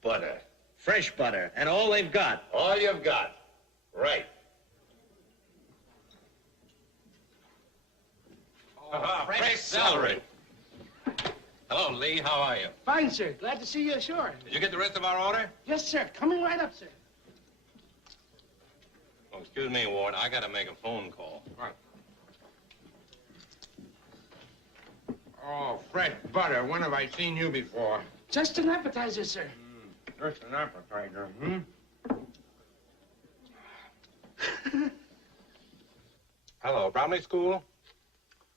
butter. Fresh butter. And all they've got. All you've got. Right. Fresh celery. Hello, Lee. How are you? Fine, sir. Glad to see you ashore. Did you get the rest of our order? Yes, sir. Coming right up, sir. Oh, excuse me, Ward. I gotta make a phone call. Right. Oh, fresh butter. When have I seen you before? Just an appetizer, sir. Just an appetizer, hmm? Hello, Bromley School.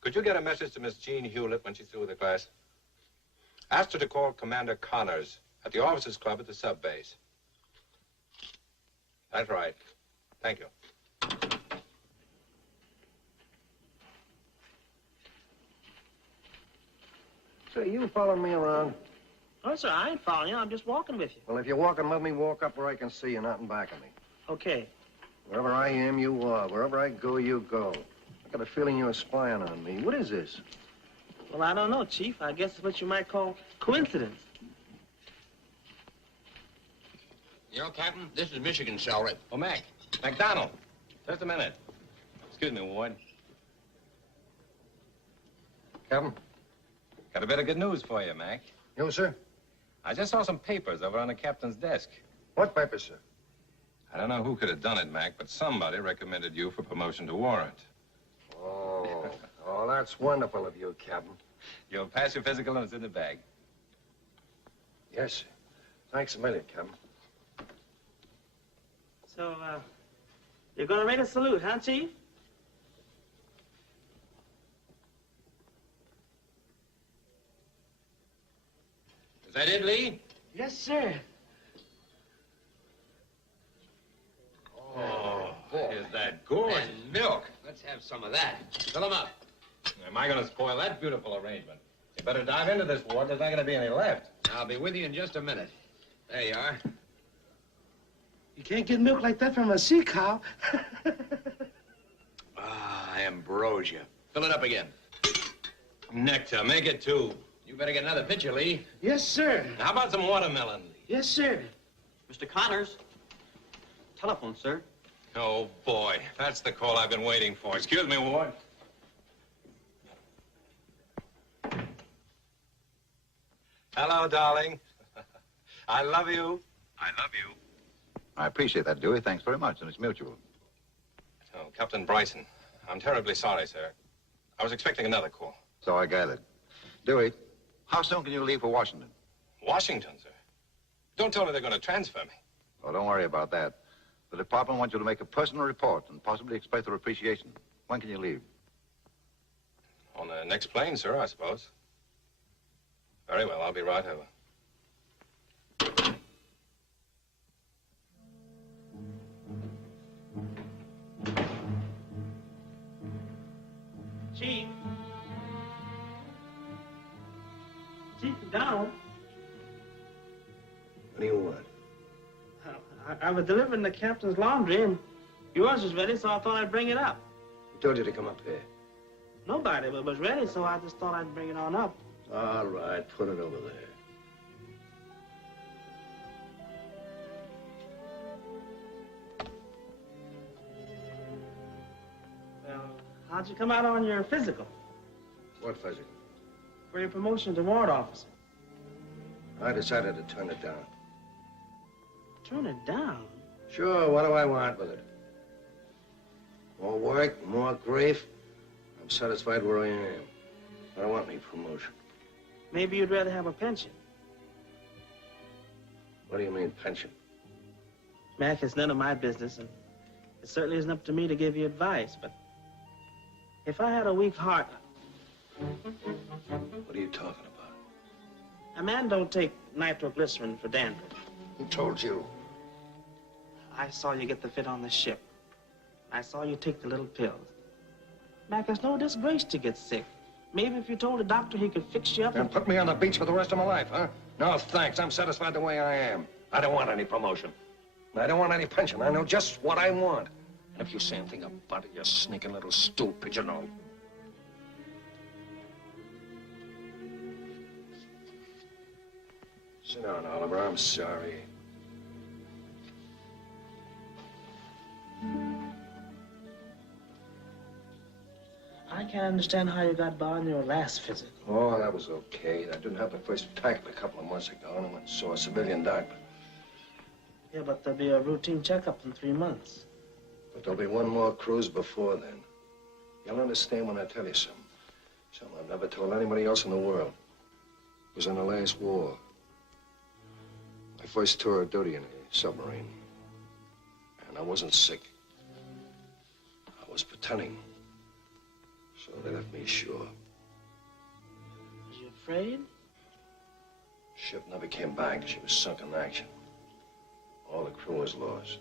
Could you get a message to Miss Jean Hewlett when she's through with the class? Ask her to call Commander Connors at the officers' club at the sub base. That's right. Thank you. Say, you following me around? Oh, sir, I ain't following you. I'm just walking with you. Well, if you're walking, let me walk up where I can see you, not in back of me. Okay. Wherever I am, you are. Wherever I go, you go. I got a feeling you're spying on me. What is this? Well, I don't know, Chief. I guess it's what you might call coincidence. You know, Captain, this is Michigan celery. Oh, Mac. McDonald. Just a minute. Excuse me, Ward. Captain? Got a bit of good news for you, Mac. You, sir? I just saw some papers over on the captain's desk. What papers, sir? I don't know who could have done it, Mac, but somebody recommended you for promotion to warrant. Oh, oh, that's wonderful of you, Captain. You'll pass your physical and it's in the bag. Yes, sir. Thanks a million, Captain. So, you're gonna make a salute, huh, Chief? Is that it, Lee? Yes, sir. Oh, is that gorgeous? And milk. Let's have some of that. Fill them up. Am I going to spoil that beautiful arrangement? You better dive into this, Ward. There's not going to be any left. I'll be with you in just a minute. There you are. You can't get milk like that from a sea cow. Ambrosia. Fill it up again. Nectar, make it 2. You better get another pitcher, Lee. Yes, sir. How about some watermelon, Lee? Yes, sir. Mr. Connors. Telephone, sir. Oh, boy. That's the call I've been waiting for. Excuse me, Ward. Hello, darling. I love you. I love you. I appreciate that, Dewey. Thanks very much, and it's mutual. Oh, Captain Bryson, I'm terribly sorry, sir. I was expecting another call. So I gathered. Dewey, how soon can you leave for Washington? Washington, sir? Don't tell me they're going to transfer me. Oh, don't worry about that. The department wants you to make a personal report and possibly express their appreciation. When can you leave? On the next plane, sir, I suppose. Very well, I'll be right over. Chief. Chief, down. What do you want? I was delivering the captain's laundry, and yours was ready, so I thought I'd bring it up. Who told you to come up here? Nobody was ready, so I just thought I'd bring it on up. All right, put it over there. Well, how'd you come out on your physical? What physical? For your promotion to ward officer. I decided to turn it down. Turn it down? Sure, what do I want with it? More work, more grief. I'm satisfied where I am. I don't want any promotion. Maybe you'd rather have a pension. What do you mean, pension? Mac, it's none of my business, and it certainly isn't up to me to give you advice, but if I had a weak heart... What are you talking about? A man don't take nitroglycerin for dandruff. Who told you? I saw you get the fit on the ship. I saw you take the little pills. Mac, it's no disgrace to get sick. Maybe if you told a doctor he could fix you up... And put me on the beach for the rest of my life, huh? No, thanks. I'm satisfied the way I am. I don't want any promotion. I don't want any pension. I know just what I want. And if you say anything about it, you sneaking little stool pigeonhole. Sit down, Oliver. I'm sorry. I can't understand how you got by on your last physical. Oh, that was okay. I didn't have the first attack a couple of months ago, and I went and saw a civilian doctor. Yeah, but there'll be a routine checkup in 3 months. But there'll be one more cruise before then. You'll understand when I tell you something. Something I've never told anybody else in the world. It was in the last war. My first tour of duty in a submarine. And I wasn't sick. I was pretending. So they left me ashore. Was you afraid? Ship never came back. She was sunk in action. All the crew was lost.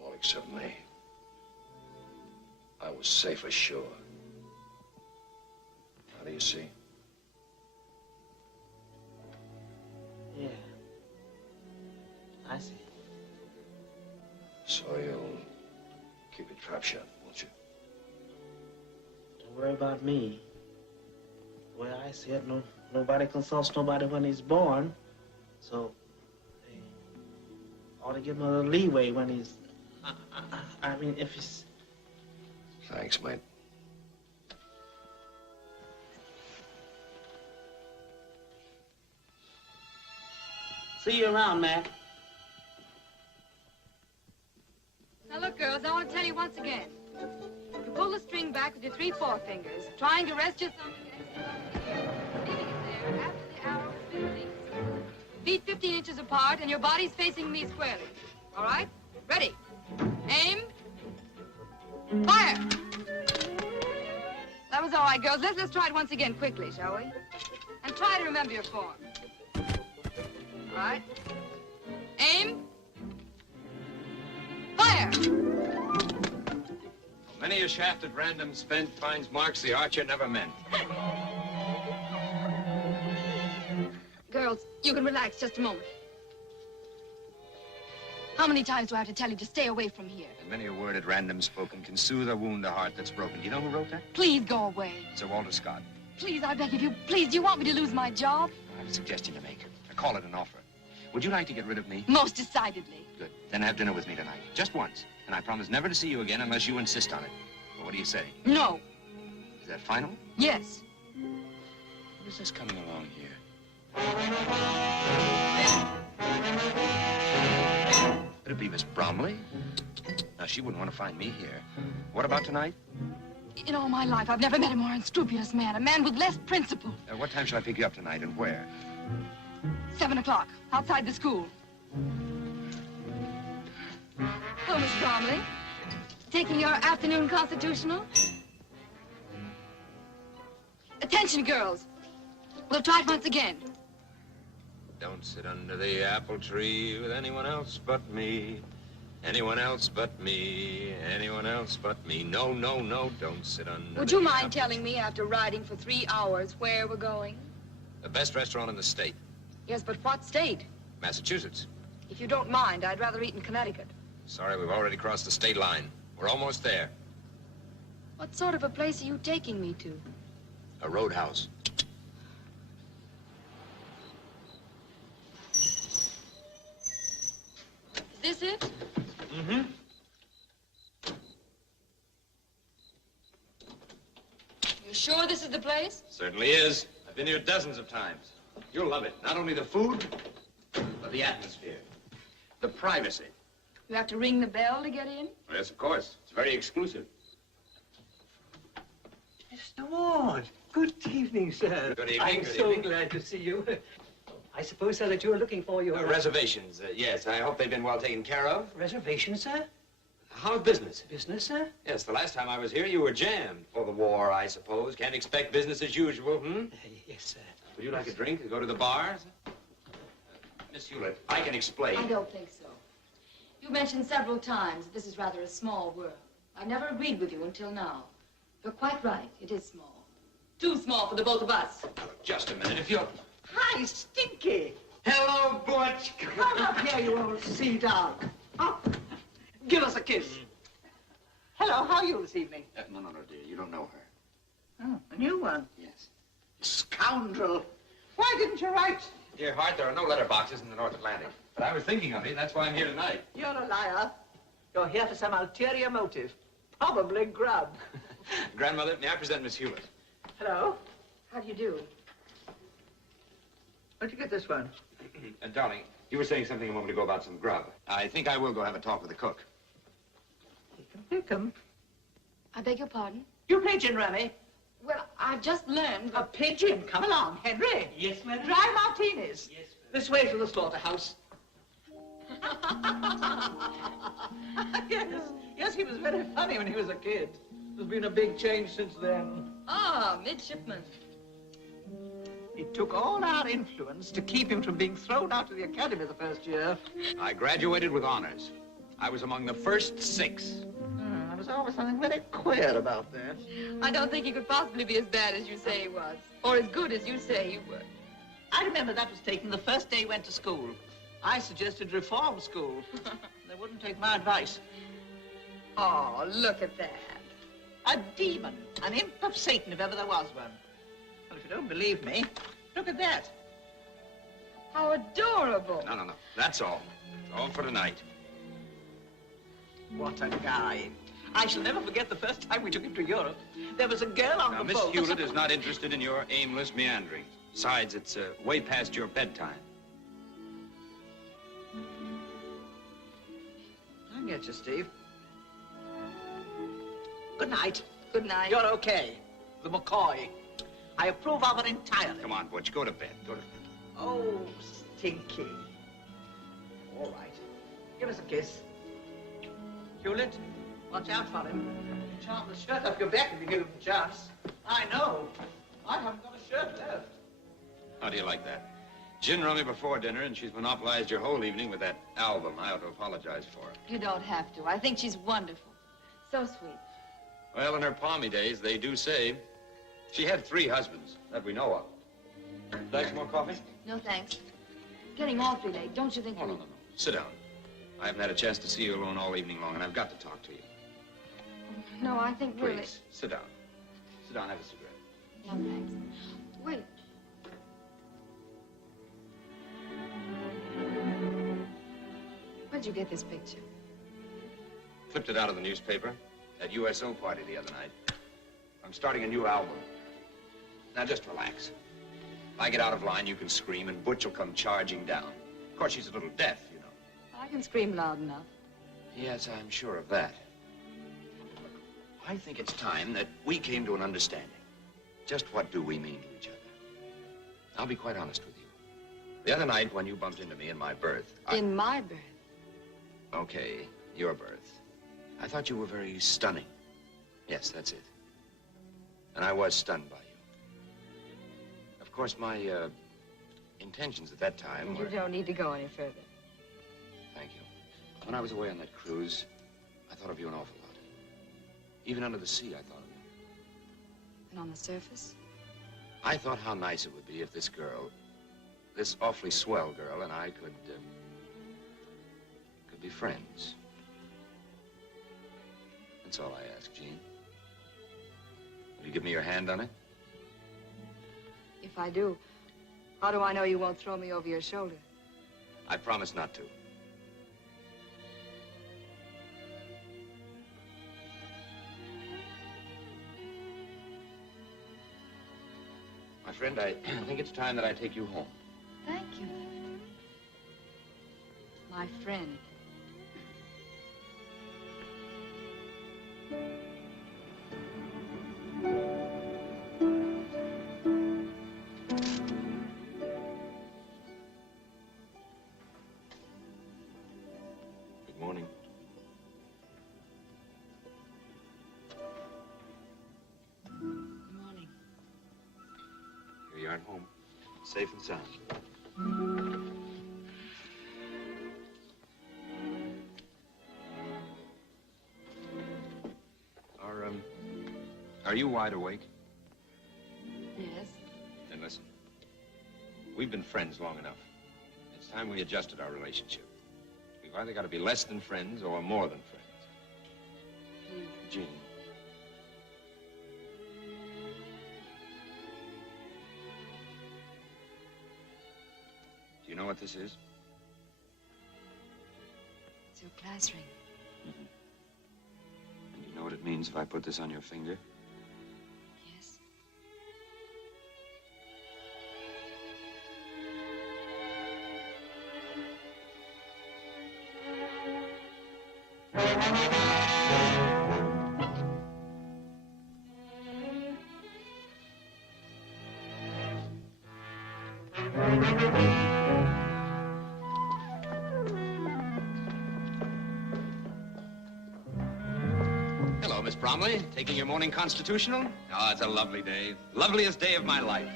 All except me. I was safe ashore. How do you see? Yeah. I see. So you'll keep your trap shut, won't you? Don't worry about me. The way I see it, nobody consults nobody when he's born. So, they ought to give him a little leeway when he's... I mean, if he's... Thanks, mate. See you around, Mac. Now look, girls, I want to tell you once again. You pull the string back with your 3 forefingers, trying to rest your thumb against the leaving it there after the arrow has been released. Feet 15 inches apart, and your body's facing me squarely. All right? Ready. Aim. Fire! That was all right, girls. Let's try it once again quickly, shall we? And try to remember your form. All right. Aim. Fire! Many a shaft at random spent finds marks the archer never meant. Girls, you can relax just a moment. How many times do I have to tell you to stay away from here? And many a word at random spoken can soothe or wound a heart that's broken. Do you know who wrote that? Please go away. Sir Walter Scott. please, I beg of you, please, do you want me to lose my job? I have a suggestion to make. I call it an offer. Would you like to get rid of me? Most decidedly. Good. Then have dinner with me tonight. Just once. And I promise never to see you again unless you insist on it. Well, what do you say? No. Is that final? Yes. What is this coming along here? Could it be Miss Bromley? Now, she wouldn't want to find me here. What about tonight? In all my life, I've never met a more unscrupulous man, a man with less principle. What time shall I pick you up tonight and where? 7 o'clock, outside the school. Hello, Miss Bromley. Taking your afternoon constitutional? Attention, girls. We'll try it once again. Don't sit under the apple tree with anyone else but me. Anyone else but me. Anyone else but me. No, no, no, don't sit under Would you mind telling me, after riding for 3 hours, where we're going? The best restaurant in the state. Yes, but what state? Massachusetts. If you don't mind, I'd rather eat in Connecticut. Sorry, we've already crossed the state line. We're almost there. What sort of a place are you taking me to? A roadhouse. Is this it? Mm-hmm. You sure this is the place? Certainly is. I've been here dozens of times. You'll love it. Not only the food, but the atmosphere. The privacy. You have to ring the bell to get in? Yes, of course. It's very exclusive. Mr. Ward, good evening, sir. Good evening, I'm good so evening. glad to see you. I suppose, sir, that you are looking for your... Reservations, yes. I hope they've been well taken care of. Reservations, sir? How's business? Business, sir? Yes, the last time I was here, you were jammed. For the war, I suppose. Can't expect business as usual, Yes, sir. Would you like a drink? Go to the bar? Miss Hewlett, I can explain. I don't think so. You mentioned several times that this is rather a small world. I've never agreed with you until now. You're quite right. It is small. Too small for the both of us. Just a minute, if you'll... Hi, Stinky. Hello, Butch. Come up here, you old sea dog. Up. Give us a kiss. Hello, how are you this evening? No, dear. You don't know her. Oh, a new one. Yes. Scoundrel. Why didn't you write? Dear heart, there are no letterboxes in the North Atlantic. But I was thinking of you. That's why I'm here tonight. You're a liar. You're here for some ulterior motive. Probably grub. Grandmother, may I present Miss Hewlett? Hello. How do you do? Where'd you get this one? Darling, you were saying something a moment ago about some grub. I think I will go have a talk with the cook. Pick 'em. I beg your pardon? You pigeon, Remy. Well, I've just learned... A pigeon? Come along, Henry. Yes, madam. Dry martinis. Yes, This way to the slaughterhouse. Yes, he was very funny when he was a kid. There's been a big change since then. Ah, midshipman. It took all our influence to keep him from being thrown out of the academy the first year. I graduated with honors. I was among the first 6. There was always something very queer about that. I don't think he could possibly be as bad as you say he was. Or as good as you say he was. I remember that was taken the first day he went to school. I suggested reform school. They wouldn't take my advice. Oh, look at that. A demon, an imp of Satan, if ever there was one. Well, if you don't believe me, look at that. How adorable. No. That's all. All for tonight. What a guy. I shall never forget the first time we took him to Europe. There was a girl on Now, the Miss boat. Hewlett is not interested in your aimless meandering. Besides, it's way past your bedtime. I get you, Steve. Good night. Good night. You're okay. The McCoy. I approve of it entirely. Come on, Butch, go to bed. Go to bed. Oh, Stinky. All right. Give us a kiss. Hewlett, watch out for him. Charm the shirt off your back if you give him a chance. I know. I haven't got a shirt left. How do you like that? Gin rummy before dinner, and she's monopolized your whole evening with that album. I ought to apologize for her. You don't have to. I think she's wonderful. So sweet. Well, in her palmy days, they do say she had 3 husbands that we know of. Like some more coffee? No, thanks. Getting awfully late. Don't you think Oh, no. Sit down. I haven't had a chance to see you alone all evening long, and I've got to talk to you. No, I think really... Please, sit down. Sit down, have a cigarette. No, thanks. Wait. Where'd you get this picture? Flipped it out of the newspaper at USO party the other night. I'm starting a new album. Now just relax. If I get out of line, you can scream and Butch will come charging down. Of course, she's a little deaf, you know. I can scream loud enough. Yes, I'm sure of that. Look, I think it's time that we came to an understanding. Just what do we mean to each other? I'll be quite honest with you. The other night when you bumped into me in my berth... In my berth? Okay, your berth. I thought you were very stunning. Yes, that's it. And I was stunned by you. Of course, my intentions at that time You were... don't need to go any further. Thank you. When I was away on that cruise, I thought of you an awful lot. Even under the sea, I thought of you. And on the surface? I thought how nice it would be if this girl, this awfully swell girl, and I could be friends. That's all I ask, Jean. Will you give me your hand on it? If I do, how do I know you won't throw me over your shoulder? I promise not to. My friend, I think it's time that I take you home. Thank you. My friend. Good morning. Good morning. Here you are at home, safe and sound. Are you wide awake? Yes. Then listen. We've been friends long enough. It's time we adjusted our relationship. We've either got to be less than friends or more than friends. Jean. Do you know what this is? It's your class ring. Mm-hmm. And you know what it means if I put this on your finger? Yes. Hello, Miss Bromley. Taking your morning constitutional? Oh, it's a lovely day. Loveliest day of my life.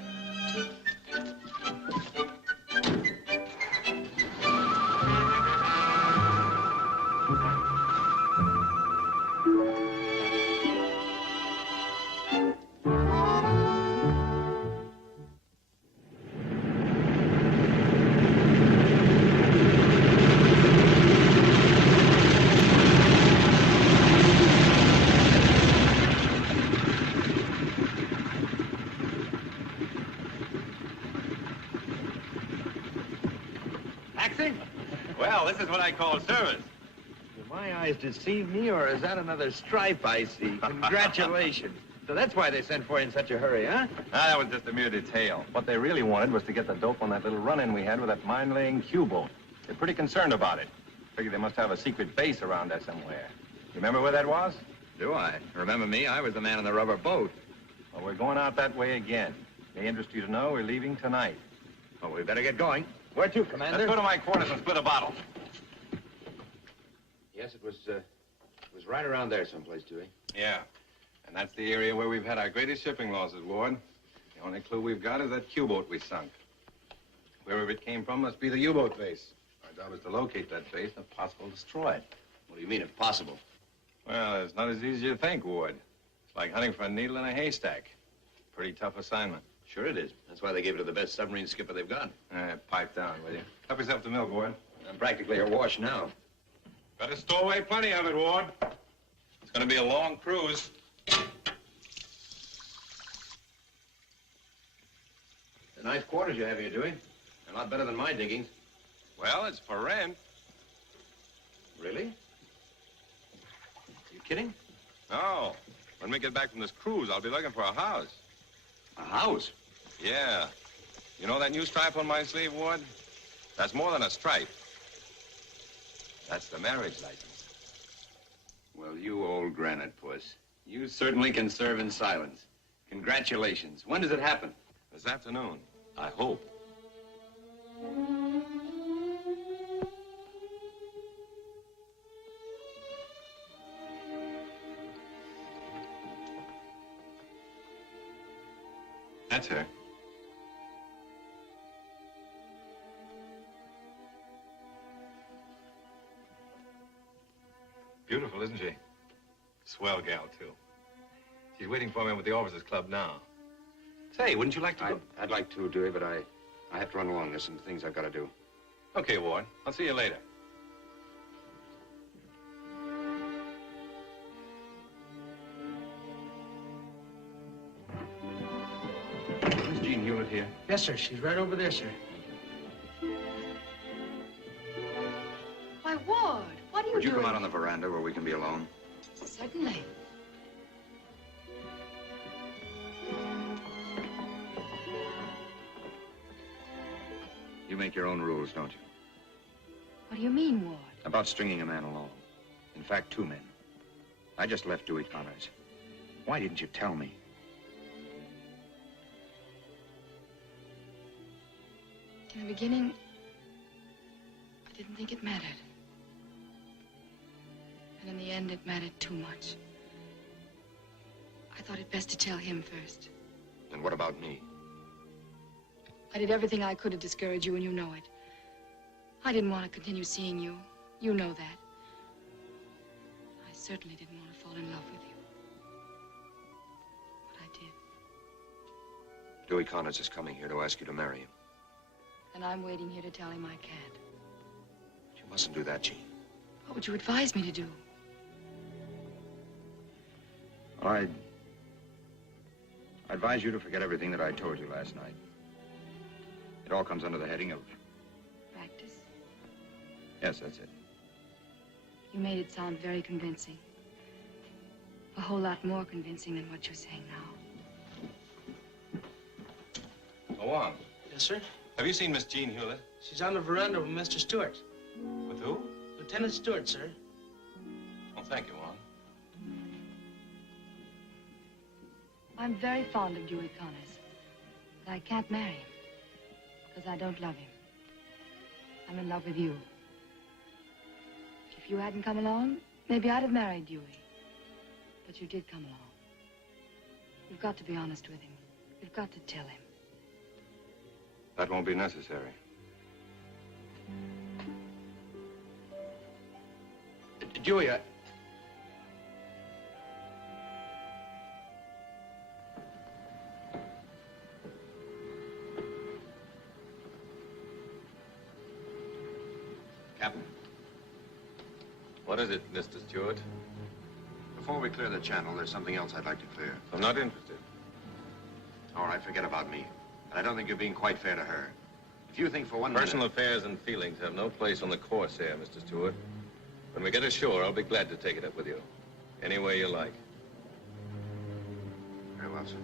Well, this is what I call service. Do my eyes deceive me, or is that another stripe I see? Congratulations. So that's why they sent for you in such a hurry, huh? Ah, that was just a mere detail. What they really wanted was to get the dope on that little run-in we had with that mine-laying Q-boat. They're pretty concerned about it. Figure they must have a secret base around there somewhere. You remember where that was? Do I? Remember me? I was the man in the rubber boat. Well, we're going out that way again. May interest you to know we're leaving tonight. Well, we better get going. Where to, Commander? Let's go to my quarters and split a bottle. Yes, it was right around there someplace, Dewey. Yeah. And that's the area where we've had our greatest shipping losses, Ward. The only clue we've got is that Q-boat we sunk. Wherever it came from must be the U-boat base. Our job is to locate that base and, if possible, destroy it. What do you mean, if possible? Well, it's not as easy as you think, Ward. It's like hunting for a needle in a haystack. Pretty tough assignment. Sure it is. That's why they gave it to the best submarine skipper they've got. Pipe down, will you? Help yourself to milk, Ward. I'm practically awash now. Better stow away plenty of it, Ward. It's going to be a long cruise. Nice quarters you have here, Dewey. A lot better than my diggings. Well, it's for rent. Really? You kidding? No. When we get back from this cruise, I'll be looking for a house. A house? Yeah. You know that new stripe on my sleeve, Ward? That's more than a stripe. That's the marriage license. Well, you old granite puss. You certainly can serve in silence. Congratulations. When does it happen? This afternoon. I hope. That's her. Beautiful, isn't she? Swell gal, too. She's waiting for me with the Officers Club now. Say, wouldn't you like to go? I'd like to, Dewey, but I have to run along. There's some things I've got to do. Okay, Ward. I'll see you later. Is Jean Hewlett here? Yes, sir. She's right over there, sir. Why, Ward, what are you Would you doing? come out on the veranda where we can be alone? Certainly. You make your own rules, don't you? What do you mean, Ward? About stringing a man along. In fact, 2 men. I just left Dewey Connors. Why didn't you tell me? In the beginning, I didn't think it mattered. And in the end, it mattered too much. I thought it best to tell him first. And what about me? I did everything I could to discourage you, and you know it. I didn't want to continue seeing you. You know that. I certainly didn't want to fall in love with you. But I did. Dewey Connors is coming here to ask you to marry him. And I'm waiting here to tell him I can't. You mustn't do that, Jean. What would you advise me to do? I advise you to forget everything that I told you last night. It all comes under the heading of... Practice? Yes, that's it. You made it sound very convincing. A whole lot more convincing than what you're saying now. Go on. Yes, sir. Have you seen Miss Jean Hewlett? She's on the veranda with Mr. Stewart. With who? Lieutenant Stewart, sir. Well, thank you, Juan. I'm very fond of Dewey Connors, but I can't marry him because I don't love him. I'm in love with you. If you hadn't come along, maybe I'd have married Dewey. But you did come along. You've got to be honest with him. You've got to tell him. That won't be necessary. Dewey, Captain. What is it, Mr. Stewart? Before we clear the channel, there's something else I'd like to clear. I'm not interested. All right, forget about me. And I don't think you're being quite fair to her. If you think for one minute... Personal affairs and feelings have no place on the Corsair, Mr. Stewart. When we get ashore, I'll be glad to take it up with you. Any way you like. Very well, sir.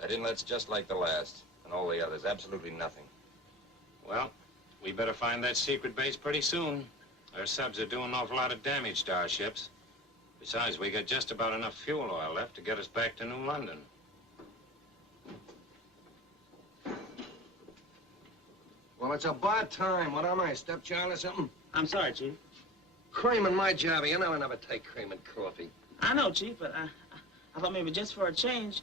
That inlet's just like the last, and all the others. Absolutely nothing. Well, we better find that secret base pretty soon. Our subs are doing an awful lot of damage to our ships. Besides, we got just about enough fuel oil left to get us back to New London. Well, it's about time. What am I, stepchild or something? I'm sorry, Chief. Cream in my job. You know I never take cream in coffee. I know, Chief, but I thought maybe just for a change.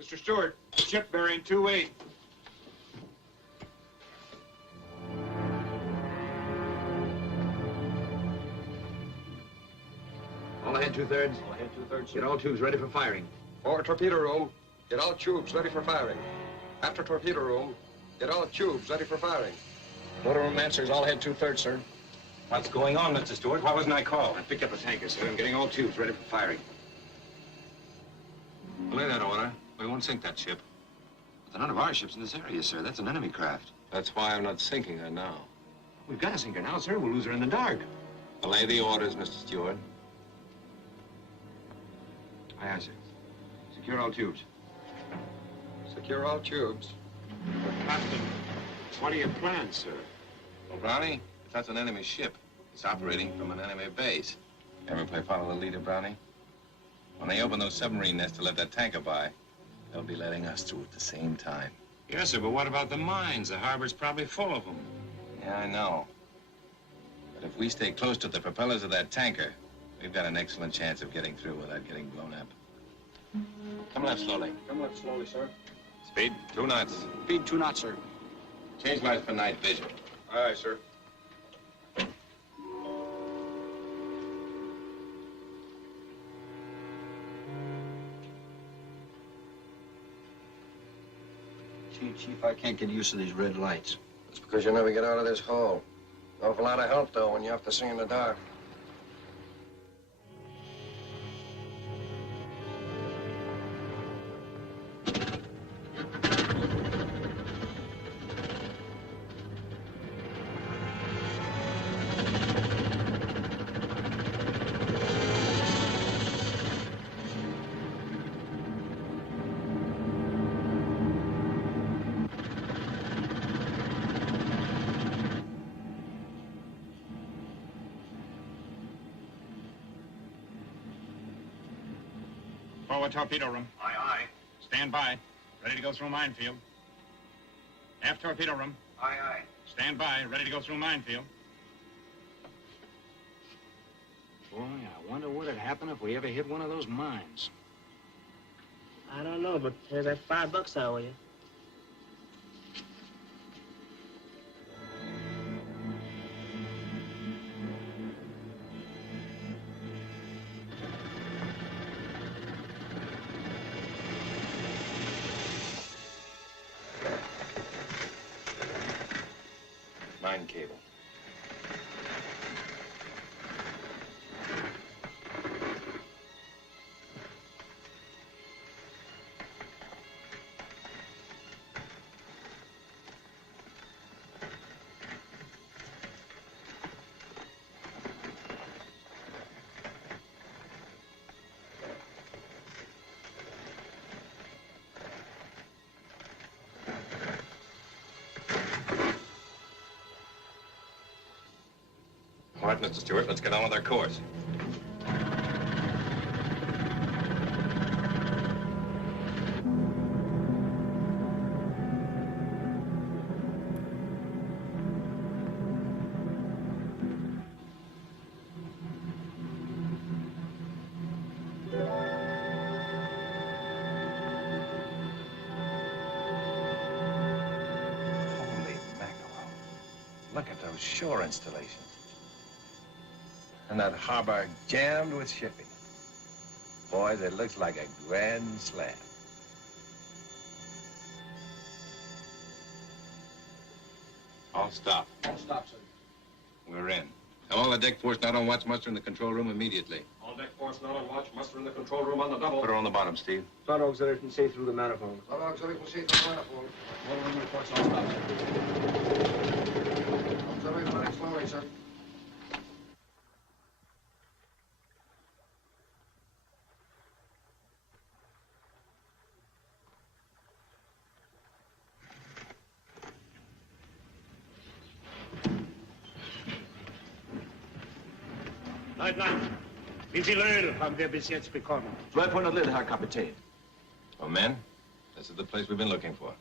Mr. Stewart, ship bearing 28. All ahead 2/3. All ahead 2/3, sir. Get all tubes ready for firing. Forward torpedo room. Get all tubes ready for firing. After torpedo room. Get all tubes ready for firing. Motor room answers all ahead 2/3, sir. What's going on, Mr. Stewart? Why wasn't I called? I picked up a tanker, sir. I'm getting all tubes ready for firing. Lay that order. We won't sink that ship. But there are none of our ships in this area, sir. That's an enemy craft. That's why I'm not sinking her now. We've got to sink her now, sir. We'll lose her in the dark. Belay the orders, Mr. Stewart. Aye, aye, sir. Secure all tubes. Secure all tubes. Captain, what are your plans, sir? Well, Brownie, if that's an enemy ship, it's operating from an enemy base. Ever play follow the leader, Brownie? When they open those submarine nests to let that tanker by, they'll be letting us through at the same time. Yes, sir, but what about the mines? The harbor's probably full of them. Yeah, I know. But if we stay close to the propellers of that tanker, we've got an excellent chance of getting through without getting blown up. Come left slowly. Come left slowly, sir. Speed 2 knots. Speed 2 knots, sir. Change lights for night vision. Aye, sir. Gee, Chief, I can't get used to these red lights. It's because you never get out of this hole. An awful lot of help, though, when you have to see in the dark. Forward torpedo room. Aye, aye. Stand by. Ready to go through minefield. Aft torpedo room. Aye, aye. Stand by. Ready to go through minefield. Boy, I wonder what'd happen if we ever hit one of those mines. I don't know, but here's that $5 I owe you. Mine cable. All right, Mr. Stewart, let's get on with our course. Holy mackerel. Look at those shore installations. And that harbor jammed with shipping. Boys, it looks like a grand slam. All stop. All stop, sir. We're in. Tell all the deck force not on watch, muster in the control room immediately. All deck force not on watch. Muster in the control room on the double. Put her on the bottom, Steve. Front auxiliary can see through the manifold. How long so we can see the manifold? Motor room reports all stop, sir. Auxiliary running slowly, sir. Leutnant, wie viel Öl haben wir bis jetzt bekommen? 1200 Liter, Herr Kapitän. Well, men, This is the place we've been looking for.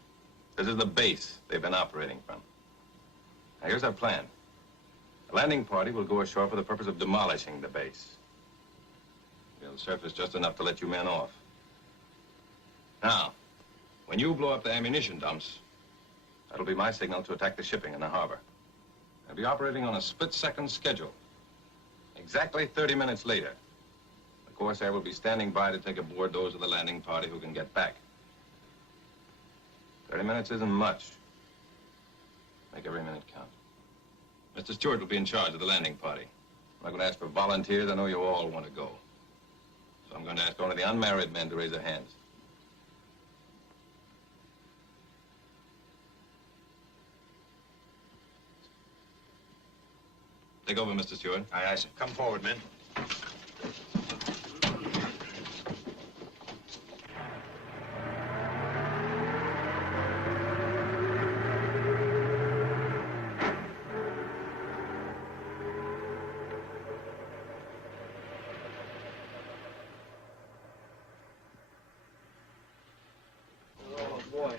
This is the base they've been operating from. Now, here's our plan. The landing party will go ashore for the purpose of demolishing the base. We'll surface just enough to let you men off. Now, when you blow up the ammunition dumps, that'll be my signal to attack the shipping in the harbor. I'll be operating on a split-second schedule. Exactly 30 minutes later, the Corsair will be standing by to take aboard those of the landing party who can get back. 30 minutes isn't much. Make every minute count. Mr. Stewart will be in charge of the landing party. I'm not going to ask for volunteers. I know you all want to go. So I'm going to ask only the unmarried men to raise their hands. Take over, Mr. Stewart. Aye, aye, sir. Come forward, men. Oh, boy.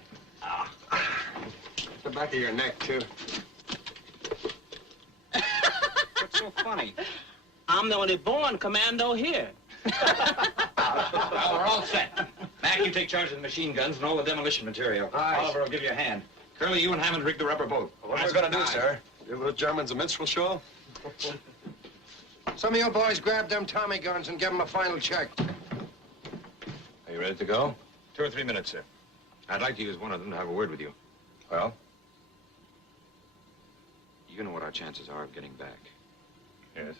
The back of your neck, too. What's so funny? I'm the only born commando here. Well, we're all set. Mac, you take charge of the machine guns and all the demolition material. Aye. Oliver will give you a hand. Curly, you and Hammond rig the rubber boat. What are we going to do, sir? Give those Germans a minstrel show? Some of you boys grab them Tommy guns and give them a final check. Are you ready to go? 2 or 3 minutes, sir. I'd like to use one of them to have a word with you. Well? You know what our chances are of getting back. Yes.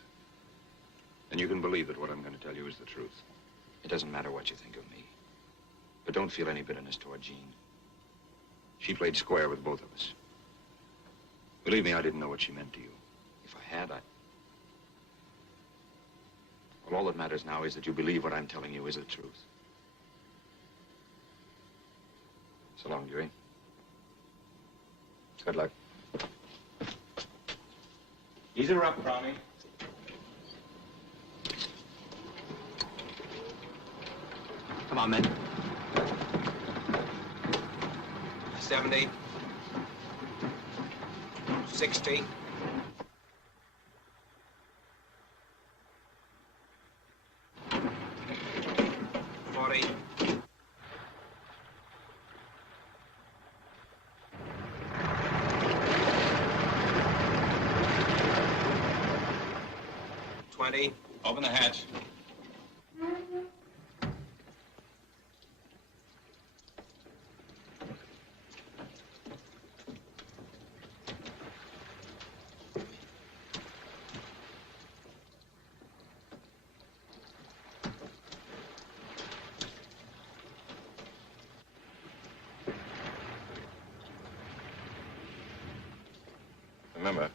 And you can believe that what I'm going to tell you is the truth. It doesn't matter what you think of me. But don't feel any bitterness toward Jean. She played square with both of us. Believe me, I didn't know what she meant to you. If I had, Well, all that matters now is that you believe what I'm telling you is the truth. So long, Dewey. Good luck. Ease her up, Brownie. Come on, men. 70. 60. 40. 20. Open the hatch. Remember,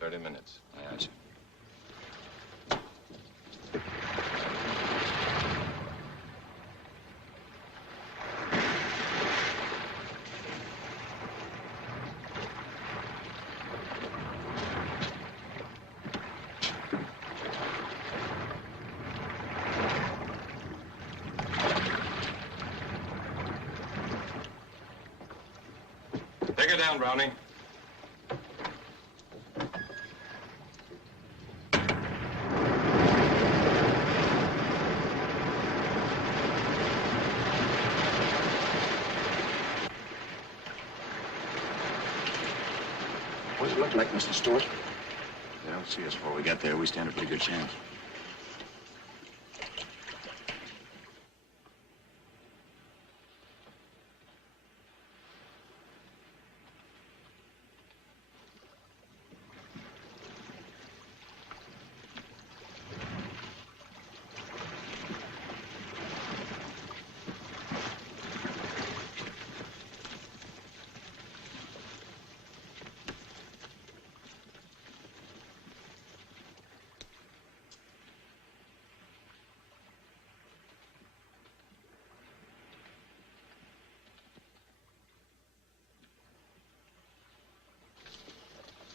30 minutes. Aye, aye, sir. Take her down, Brownie. What does it look like, Mr. Stewart? If they don't see us before we get there, we stand a pretty good chance.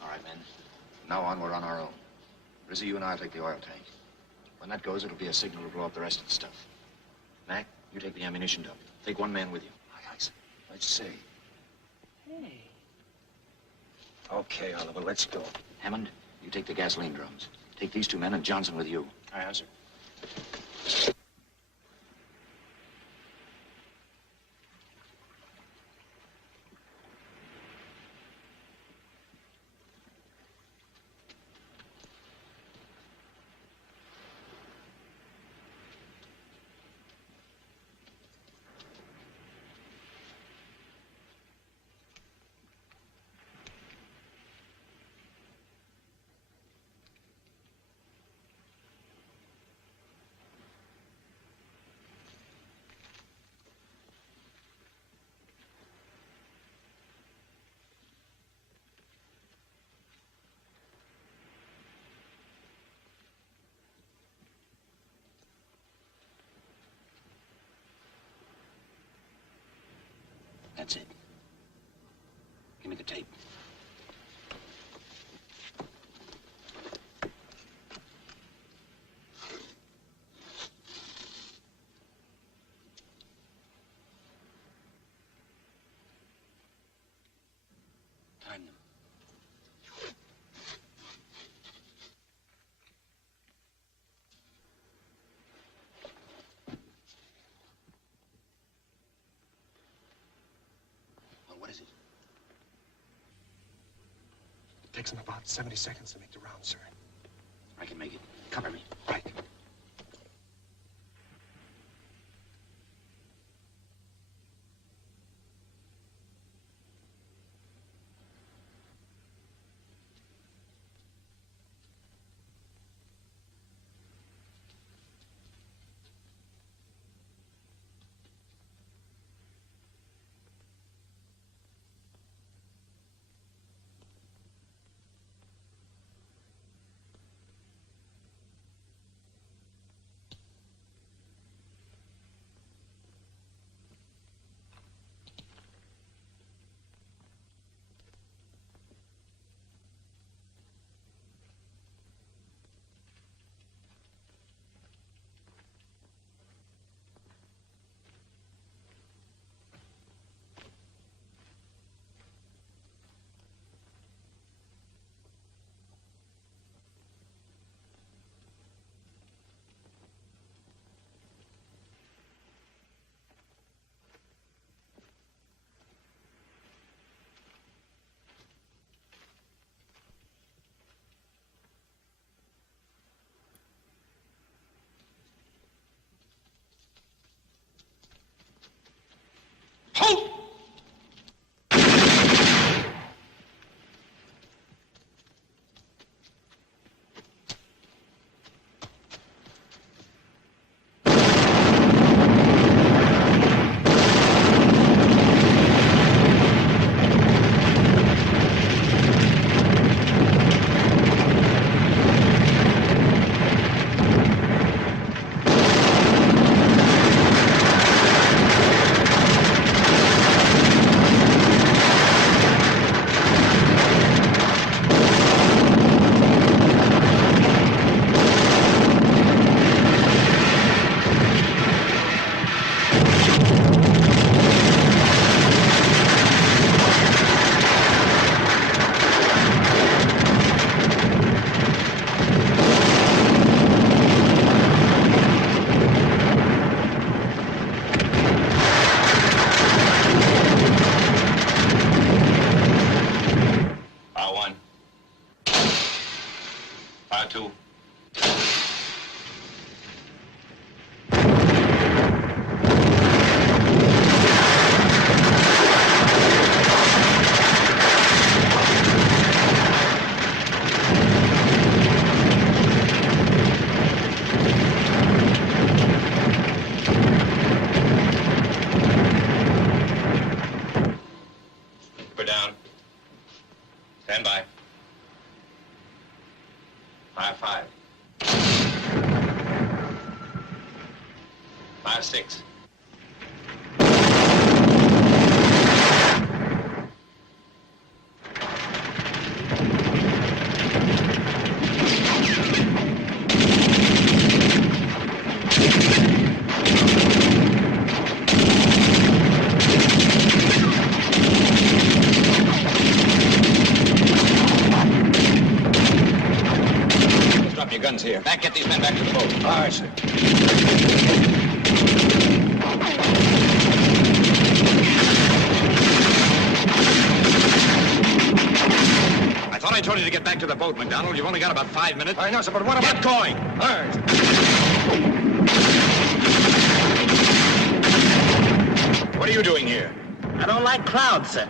All right, men. From now on, we're on our own. Rizzy, you and I will take the oil tank. When that goes, it'll be a signal to blow up the rest of the stuff. Mac, you take the ammunition dump. Take one man with you. Aye, aye, sir. Let's see. Hey. Okay, Oliver, let's go. Hammond, you take the gasoline drums. Take these two men and Johnson with you. Aye, sir. That's it. Give me the tape. Time them. What is it? It takes them about 70 seconds to make the round, sir. I can make it. Cover me. Right. Halt! Stand by. High five. 5-6. Aye, sir. I thought I told you to get back to the boat, McDonald. You've only got about 5 minutes. I know, sir, but what about... Get going! Aye. What are you doing here? I don't like crowds, sir.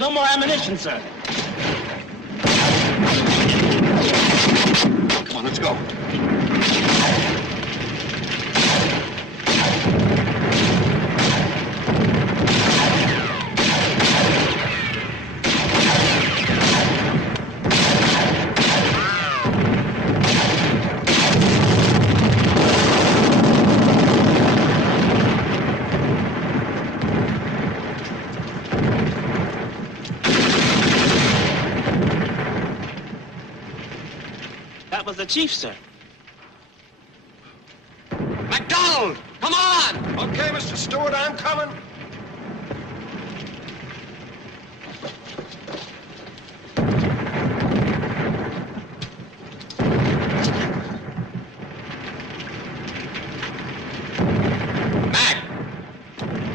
No more ammunition, sir. Come on, let's go. That was the chief, sir. McDonald! Come on! Okay, Mr. Stewart, I'm coming. Mac!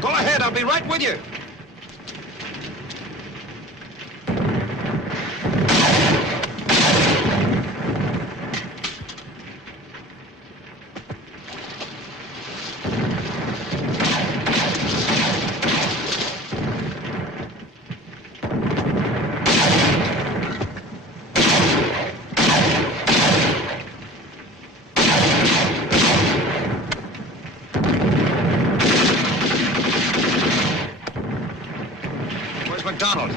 Go ahead, I'll be right with you. McDonald.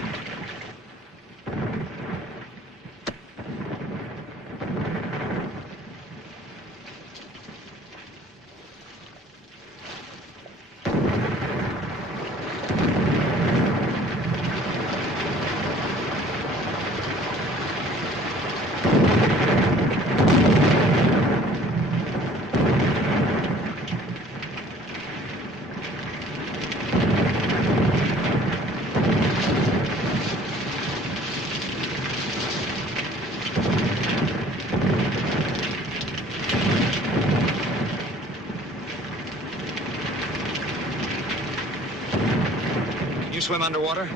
You swim underwater?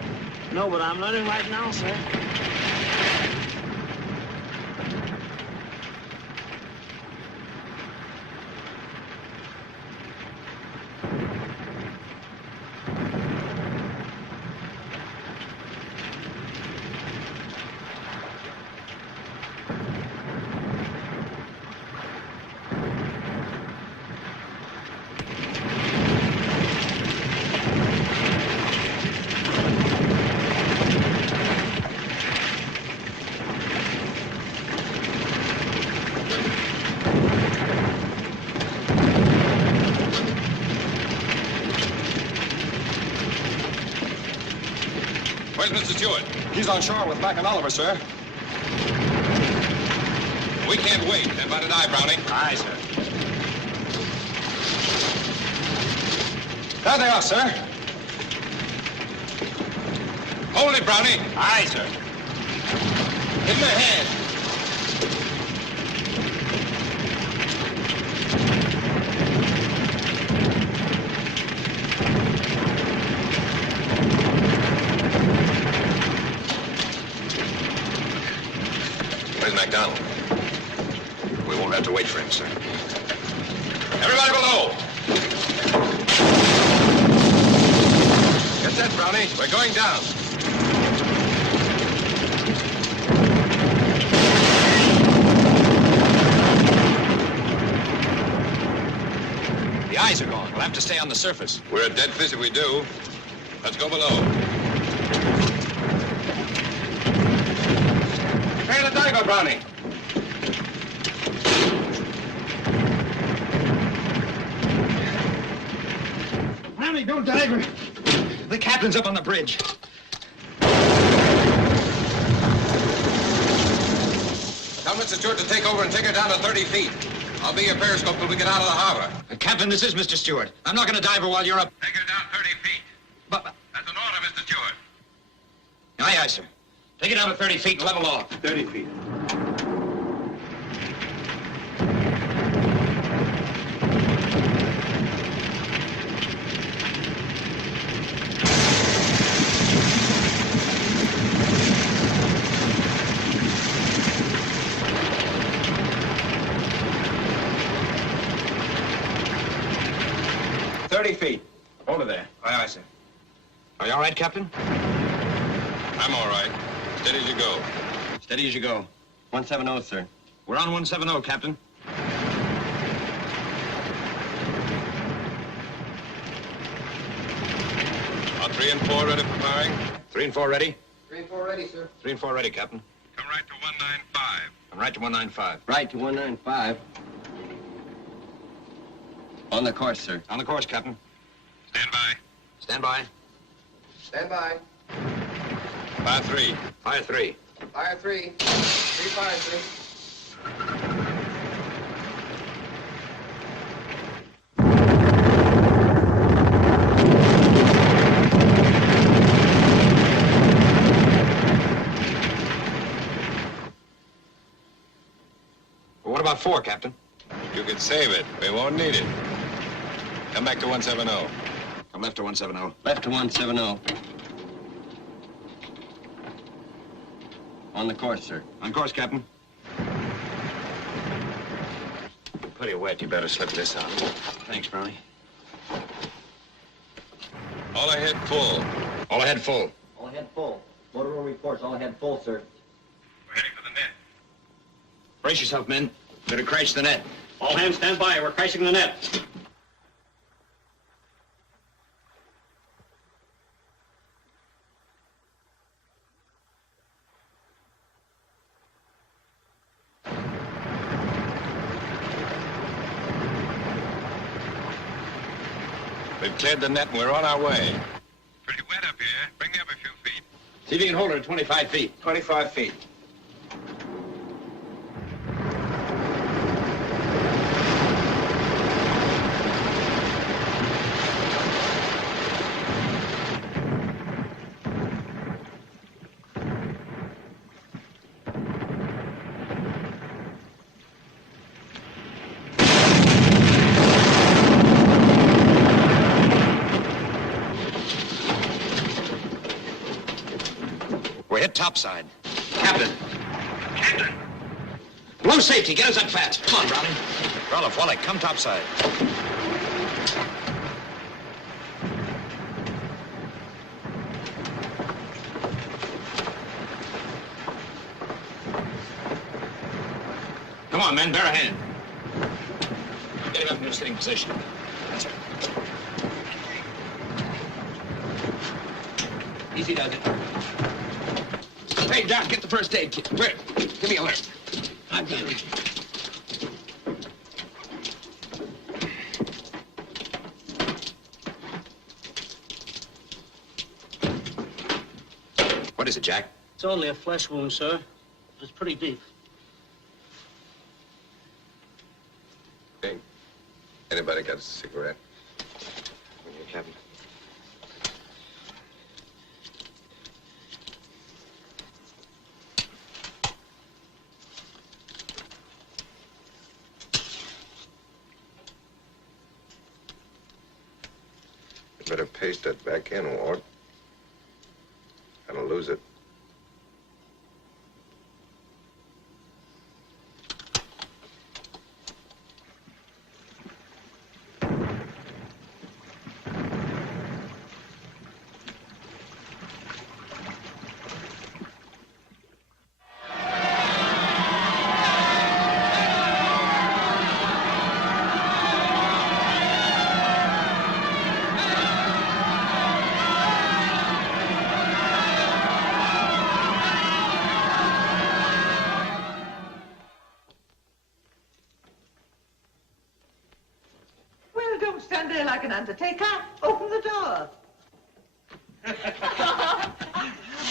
No, but I'm learning right now, sir. Where's Mr. Stewart? He's on shore with Mac and Oliver, sir. We can't wait. Stand by to die, Brownie. Aye, sir. There they are, sir. Hold it, Brownie. Aye, sir. Give him a hand. Where's MacDonald? We won't have to wait for him, sir. Everybody below! Get set, Brownie. We're going down. The eyes are gone. We'll have to stay on the surface. We're a dead fish if we do. Let's go below. Prepare the diver, Brownie. Brownie, don't dive. The captain's up on the bridge. Tell Mr. Stewart to take over and take her down to 30 feet. I'll be your periscope till we get out of the harbor. Captain, this is Mr. Stewart. I'm not going to dive her while you're up. Take her down 30 feet. But... That's an order, Mr. Stewart. Aye, aye, sir. Take it down to 30 feet and level off. 30 feet. Hold her there. Aye, aye, sir. Are you all right, Captain? I'm all right. Steady as you go. Steady as you go. 170, sir. We're on 170, Captain. Are 3 and 4 ready for firing? 3 and 4 ready? 3 and 4 ready, sir. 3 and 4 ready, Captain. Come right to 195. I'm right to 195. Right to 195. On the course, sir. On the course, Captain. Stand by. Stand by. Stand by. Fire 3. Fire 3. Fire 3. 3 fire, sir. Well, what about 4, Captain? You can save it. We won't need it. Come back to 170. Come left to 170. Left to 170. On the course, sir. On course, Captain. Pretty wet. You better slip this on. Thanks, Brownie. All ahead full. All ahead full. All ahead full. Motor room reports all ahead full, sir. We're heading for the net. Brace yourself, men. Better crash the net. All hands stand by. We're crashing the net. We've cleared the net and we're on our way. Pretty wet up here. Bring me up a few feet. See if you can hold her at 25 feet. 25 feet. We're hit topside. Captain. Captain. Blow safety. Get us up fast. Come on, Brownie. Roloff, Wallach, come topside. Come on, men. Bear a hand. Get him up into a sitting position. That's it. Easy does it. Hey, Doc, get the first aid kit. Where? Give me a alert. I've got it. What is it, Jack? It's only a flesh wound, sir. It's pretty deep. Hey, anybody got a cigarette? Here, Captain. Better paste that back in, Ward. Gonna lose it. Stand there like an undertaker. Open the door.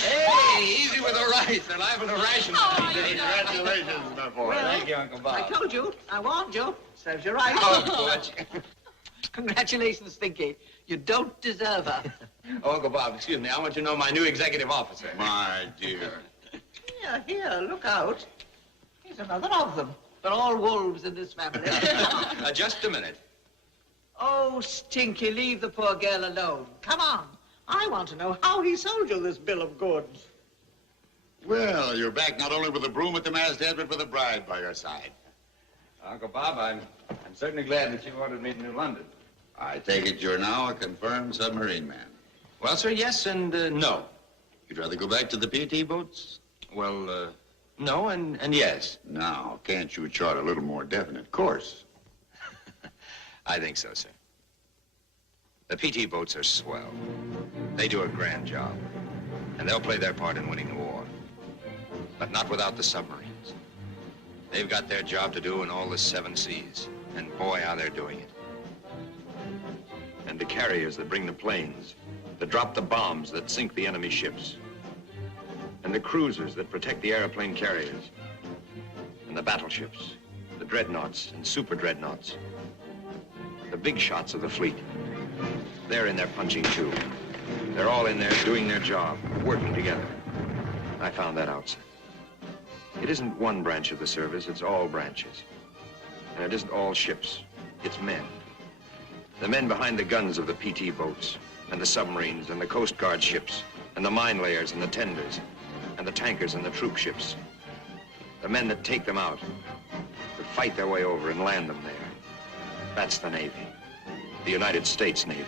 Hey, easy with the right nice. They're liable to ration. Congratulations, my boy. Well, Thank you, Uncle Bob. I told you. I warned you. Serves you right. Oh, Butch. Congratulations, Stinky. You don't deserve her. Oh, Uncle Bob, excuse me. I want you to know my new executive officer. My dear. Here, look out. Here's another of them. They're all wolves in this family. Just a minute. Oh, Stinky, leave the poor girl alone. Come on. I want to know how he sold you this bill of goods. Well, you're back not only with a broom at the masthead, but with a bride by your side. Uncle Bob, I'm certainly glad that you ordered me to New London. I take it you're now a confirmed submarine man. Well, sir, yes and no. You'd rather go back to the PT boats? Well, no and yes. Now, can't you chart a little more definite course? I think so, sir. The PT boats are swell. They do a grand job. And they'll play their part in winning the war. But not without the submarines. They've got their job to do in all the 7 seas. And boy, how they're doing it. And the carriers that bring the planes, that drop the bombs that sink the enemy ships. And the cruisers that protect the airplane carriers. And the battleships, the dreadnoughts and super dreadnoughts. The big shots of the fleet. They're in there punching too. They're all in there doing their job, working together. I found that out, sir. It isn't one branch of the service, it's all branches. And it isn't all ships, it's men. The men behind the guns of the PT boats, and the submarines, and the Coast Guard ships, and the mine layers and the tenders, and the tankers and the troop ships. The men that take them out, that fight their way over and land them there. That's the Navy, the United States Navy.